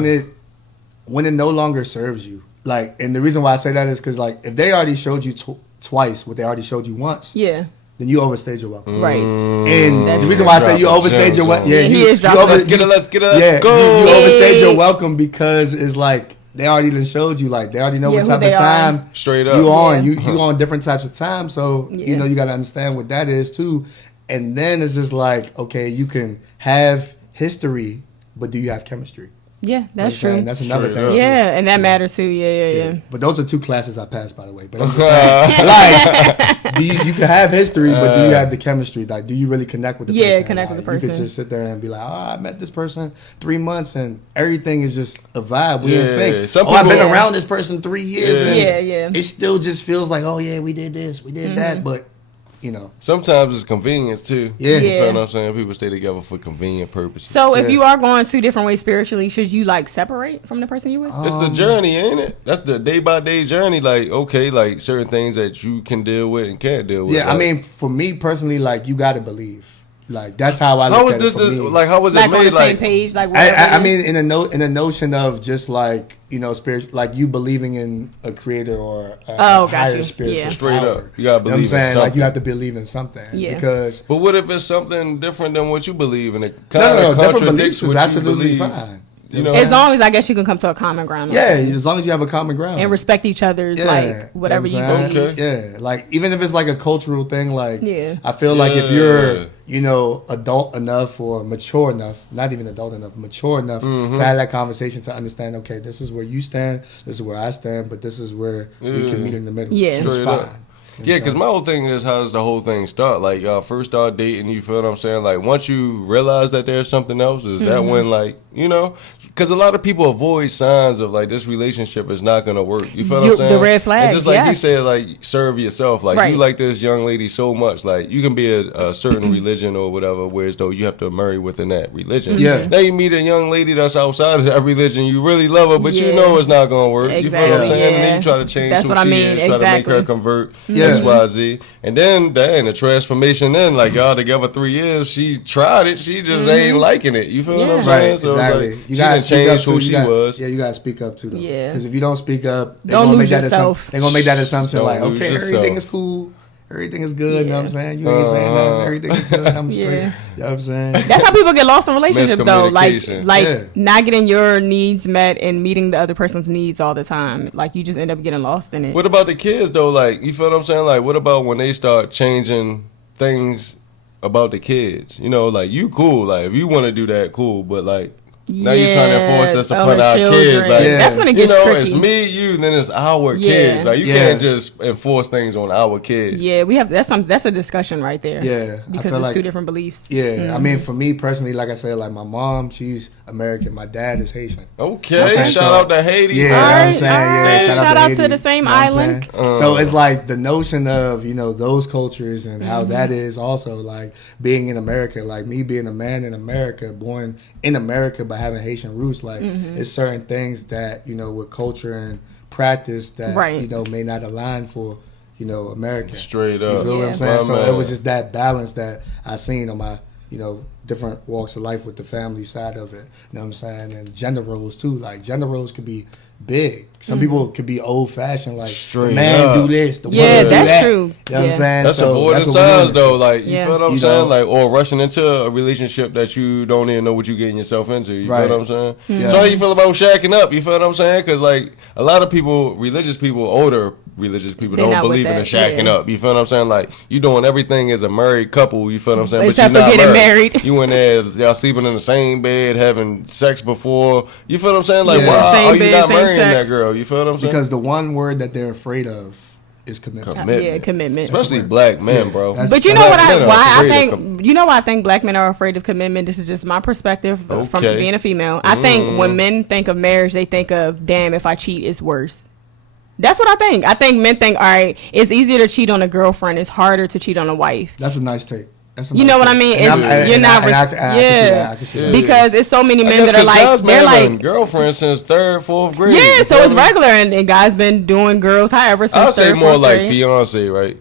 when it no longer serves you. Like, and the reason why I say that is because, like, if they already showed you twice what they already showed you once, then you overstayed your welcome. Right. And the reason why I say you overstayed your welcome, let's get it, let's go. You overstayed your welcome because it's like they already done showed you, like they already know what type of time straight up you on. You on different types of time, so you know you got to understand what that is too. And then it's just like, okay, you can have history, but do you have chemistry? Yeah, that's true. That's another thing. Yeah, and that matters too. Yeah. But those are 2 classes I passed, by the way. But I'm just saying, like, you can have history, but do you have the chemistry? Like, do you really connect with the person? Yeah, connect with the person. You could just sit there and be like, oh, I met this person 3 months, and everything is just a vibe. We in sync. I've been around this person 3 years, and it still just feels like, oh yeah, we did this, we did that, but. You know, sometimes it's convenience too. Yeah. You know what I'm saying? People stay together for convenient purposes. So if you are going 2 different ways spiritually, should you like separate from the person you with? It's the journey, ain't it? That's the day by day journey. Like, okay, like certain things that you can deal with and can't deal with. Yeah, like, I mean, for me personally, like you got to believe. Like that's how I look at it for me. Like how was it like made? On the like same page, like I mean, in a notion of just like spiritual, like you believing in a creator or a higher spiritual straight power. up. You gotta believe. I'm saying in like you have to believe in something. Yeah. Because. But what if it's something different than what you believe in? It No, different beliefs is absolutely fine. You know, as long as I guess you can come to a common ground. Yeah, as long as you have a common ground and respect each other's like whatever you believe. Okay. Yeah, like even if it's like a cultural thing, like I feel like if you're adult enough or mature enough, not even adult enough, mature enough to have that conversation to understand, okay, this is where you stand, this is where I stand, but this is where we can meet in the middle. Yeah, it's fine. Yeah, because my whole thing is, how does the whole thing start? Like, y'all first start dating, you feel what I'm saying? Like, once you realize that there's something else, is that when, like, because a lot of people avoid signs of, like, this relationship is not going to work. You feel what I'm saying? The red flags, and just like you said, like, serve yourself. Like, you like this young lady so much. Like, you can be a certain religion or whatever, whereas though you have to marry within that religion. Yeah. Now you meet a young lady that's outside of that religion, you really love her, but you know it's not going to work. Exactly. You feel what I'm saying? And then you try to change who she is, try to make her convert. X, Y, Z. And then, the transformation like y'all together 3 years, she tried it, she just ain't liking it. You feel what I'm saying? Right, so exactly. Like, you gotta change who she was. Yeah, you gotta speak up too though. Yeah. Because if you don't speak up, don't lose yourself. They're gonna make that assumption like, okay, yourself. everything is cool. Everything is good, you know what I'm saying? You ain't saying nothing, everything is good, I'm straight. You know what I'm saying? That's how people get lost in relationships though. Like Yeah. not getting your needs met and meeting the other person's needs all the time. Like you just end up getting lost in it. What about the kids though? Like, you feel what I'm saying? Like, what about when they start changing things about the kids? You know, like, you cool, like if you want to do that, cool, but like now you're trying to enforce this upon our kids. Like, that's when it gets tricky. It's me, you, then it's our kids. Like, you can't just enforce things on our kids. Yeah, we have that's a discussion right there. Yeah, because it's like, 2 different beliefs. Yeah, I mean, for me personally, like I said, like my mom, she's American. My dad is Haitian. Okay, shout out to Haiti. Yeah, you know what I'm saying? Yeah, shout out to the same island. So it's like the notion of those cultures and how that is also like being in America, like me being a man in America, born in America, but having Haitian roots. Like it's certain things that with culture and practice that may not align for America. Straight up. You feel what I'm saying? So it was just that balance that I seen on my different walks of life with the family side of it. You know what I'm saying? And gender roles too. Like gender roles could be big. Some people could be old fashioned, like straight the man up. do this, the woman do that's that. true. You know what I'm saying? That's so avoiding that's signs, though. Like, you Yeah. feel what I'm You saying? know? Like, or rushing into a relationship that you don't even know what you're getting yourself into. You Right. feel what I'm saying? Yeah. So how you feel about shacking up? You feel what I'm saying? Because, like, a lot of people, religious people, older religious people, They're don't not with believe in the that, shacking yeah. up. You feel what I'm saying? Like, you doing everything as a married couple. You feel what I'm saying? Except but for you're not getting married. You in there, y'all sleeping in the same bed, having sex before. You feel what I'm saying? Like, Yeah. why Same are you bed, not same marrying sex. that girl? You feel what I'm saying? Because the one word that they're afraid of is commitment. Commitment. Commitment. Especially black men, bro. That's- But you know what? Black men are Why I afraid of think you know why I think black men are afraid of commitment. This is just my perspective from Okay. being a female. I think when men think of marriage, they think of, damn, if I cheat, it's worse. That's what I think. I think men think, all right, it's easier to cheat on a girlfriend. It's harder to cheat on a wife. That's a nice take. That's a You nice know what I take. mean? And It's, you're not. I can see that. I can see that. Because it's so many I men guess that are 'cause like guys been they're having like. girlfriends since 3rd, 4th grade. Yeah, You so feel it's me? regular, and guys been doing girls however since I'll say 3rd, more 4th like grade. fiance, right?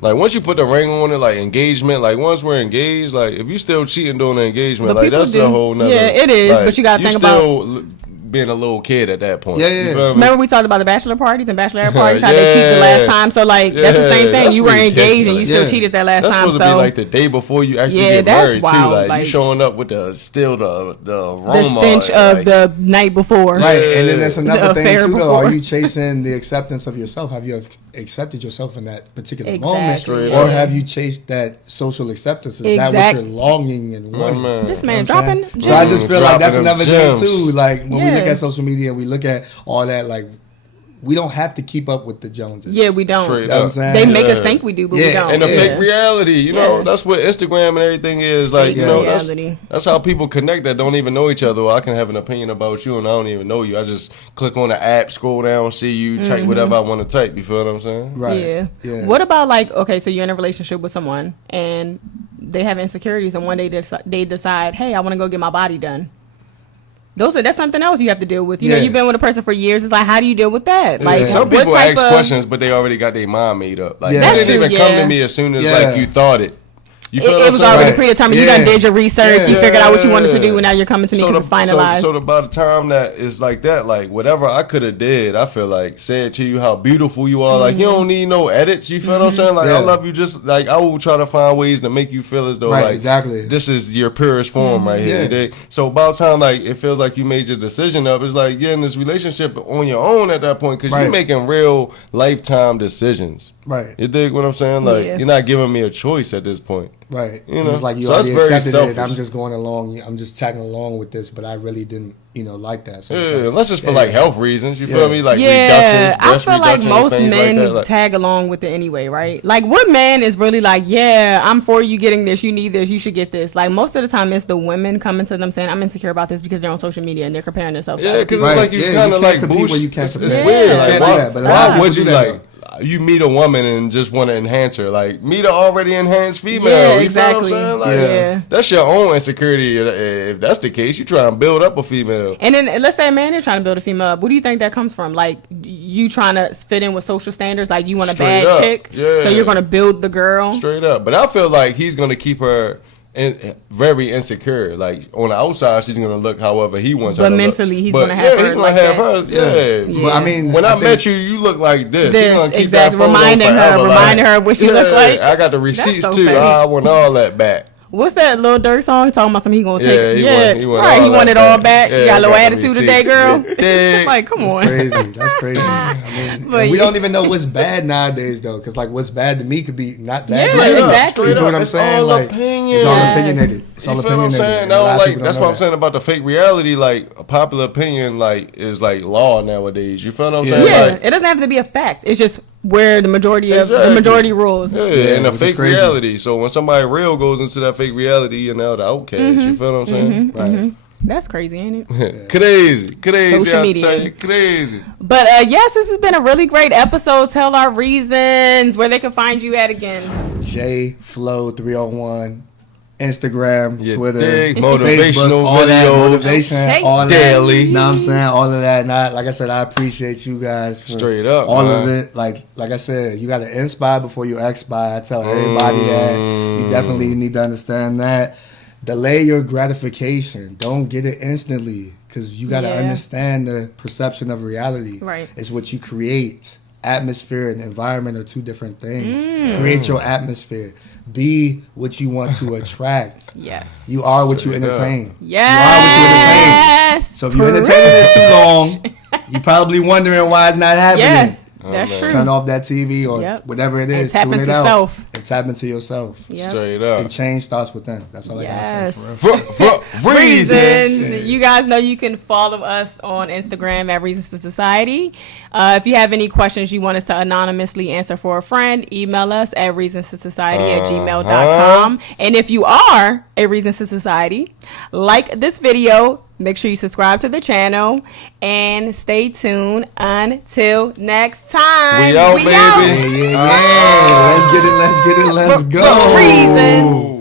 Like once you put the ring on it, like engagement, like once we're engaged, like if you still cheating during the engagement, But like people that's do. a whole nother. Yeah, it is, like, but you gotta think still being a little kid at that point. Yeah, You yeah. feel me? Remember we talked about the bachelor parties and bachelorette parties, how they cheat the Yeah. last time. So like that's the same Yeah, thing. that's You were engaged and you ridiculous. still Yeah. cheated that last That's time. supposed to So be like the day before you actually Yeah, get that's married wild, too. Like, like- you showing up with the aroma, the stench of like, the night before. Right, and then there's another The thing affair too. Though, before. are you chasing the acceptance of yourself? Have you accepted yourself in that particular moment, Exactly. or have you chased that social acceptance? Is that Exact- what you're longing and wanting? man. This You man know what I'm dropping. saying? So I just feel like that's Dropping another them thing gems. too. Like when we look Yeah. at social media, we look at all that. Like we don't have to keep up with the Joneses. Yeah, we don't. Straight You know what I'm up. saying? They make us Yeah. think we do, but Yeah, we don't. And the Yeah. fake reality, you know, Yeah. that's what Instagram and everything is. Like, Fake you know, reality. that's how people connect that don't even know each other. Well, I can have an opinion about you and I don't even know you. I just click on the app, scroll down, see you, type whatever I want to type. You feel what I'm saying? Right. Yeah. Yeah. What about like, okay, so you're in a relationship with someone and they have insecurities and one day they decide, hey, I want to go get my body done. That's something else you have to deal with. You know, Yeah. you've been with a person for years. It's like, how do you deal with that? Like, Some what people type ask of questions, but they already got their mind made up. Like, Yeah. they That's didn't true, even come yeah. to me as soon as Yeah. like you thought it. You feel what It I'm was saying? already Right. predetermined. You Yeah. done did your research. You Yeah. figured out what you wanted to do, and now you're coming to me because it's finalized. So by the time that is like that, like whatever I could have did, I feel like said to you how beautiful you are. Like you don't need no edits. You feel what I'm saying? Like Yeah. I love you. Just like I will try to find ways to make you feel as though Right, like exactly. this is your purest form right here. Yeah. You dig? So by the time like it feels like you made your decision up, it's like you're in this relationship on your own at that point because Right. you're making real lifetime decisions. Right. You dig what I'm saying? Like Yeah. you're not giving me a choice at this point. Right. You know, It's like you so that's already very accepted it. selfish. I'm just going along. I'm just tagging along with this, but I really didn't, like that. So Yeah, it's like, unless it's for yeah. like health reasons. You Yeah. feel me? Like Yeah, reductions, I breast feel like reductions, most things men like that. Like, tag along with it anyway, right? Like, what man is really like, yeah, I'm for you getting this, you need this, you should get this. Like, most of the time, it's the women coming to them saying, I'm insecure about this because they're on social media and they're comparing themselves. to yeah, other because people. it's Right. like you Yeah, you kind of can't like compete boost. where you can't It's compete. weird. Yeah. Like, Can't do why, that, but a lot why of would people you do that, like? You meet a woman and just want to enhance her. Like meet an already enhanced female. Yeah, you exactly. feel what I'm saying? Like, Yeah. that's your own insecurity. If that's the case, you try and build up a female. And then let's say a man is trying to build a female up. What do you think that comes from? Like you trying to fit in with social standards? Like you want a Straight bad up. chick, Yeah. so you're gonna build the girl. Straight up. But I feel like he's gonna keep her very insecure. Like on the outside, she's gonna look however he wants her But to mentally, look. he's But, gonna have her he's gonna like have that. her. Yeah. Yeah. But I mean, When I think- met you, you look like this. He's This, gonna keep exactly. that photo Reminding her- forever, reminding her what she look like. I got the receipts so too. funny. I want all that back. What's that Lil Durk song? He talking about something he gonna take it. he Yeah, want right. all He that want it all back. Yeah, You got a little the attitude today, receipts. girl. Yeah. Like, come on. Crazy. That's crazy. I mean, But we yeah. don't even know what's bad nowadays, though, because like what's bad to me could be not bad. Yeah, to Straight you. up, exactly. You straight feel what up. I'm It's saying? all Like, opinion. it's all Yes. opinionated. It's all You feel what I'm opinionated. saying? and a lot No, of like people that's don't what know I'm saying about the fake reality. Like a popular opinion, like is like law nowadays. You feel what I'm saying? Yeah, Like, it doesn't have to be a fact. It's just where the majority of Exactly. the majority rules. yeah, Yeah, and a which is fake crazy. reality. So when somebody real goes into that fake reality, you're now the outcast. You feel what I'm saying? Right. That's crazy, ain't it? Crazy. Social I media. tell you, crazy. But yes, this has been a really great episode. Tell our reasons, where they can find you at again. JayFlow 301, Instagram, You Twitter, dig? Facebook, Motivational all that videos. motivation, Okay. all Daily. that. You know what I'm saying? All of that. Not like I said, I appreciate you guys for Straight up, all man. of it. Like I said, you got to inspire before you expire. I tell everybody that. You definitely need to understand that. Delay your gratification. Don't get it instantly, because you got to Yeah. understand the perception of reality. Right. It's what you create. atmosphere and environment are two different things. Create your atmosphere. Be what you want to attract. Yes. You are what you entertain. Yes. You are what you entertain. So if you entertain it too long, you're probably wondering why it's not happening. Yes. That's true. Turn off that TV or whatever it is. And tap tune into it out self. and tap into yourself. Yep. Straight up. And change starts within. That's all I gotta say. For reasons. You guys know you can follow us on Instagram at Reasons2Society. If you have any questions you want us to anonymously answer for a friend, email us at Reasons2Society@gmail.com. And if you are a Reasons to Society, like this video, make sure you subscribe to the channel and stay tuned until next time. We out, baby. Yeah. Let's get it. Let's go. For reasons.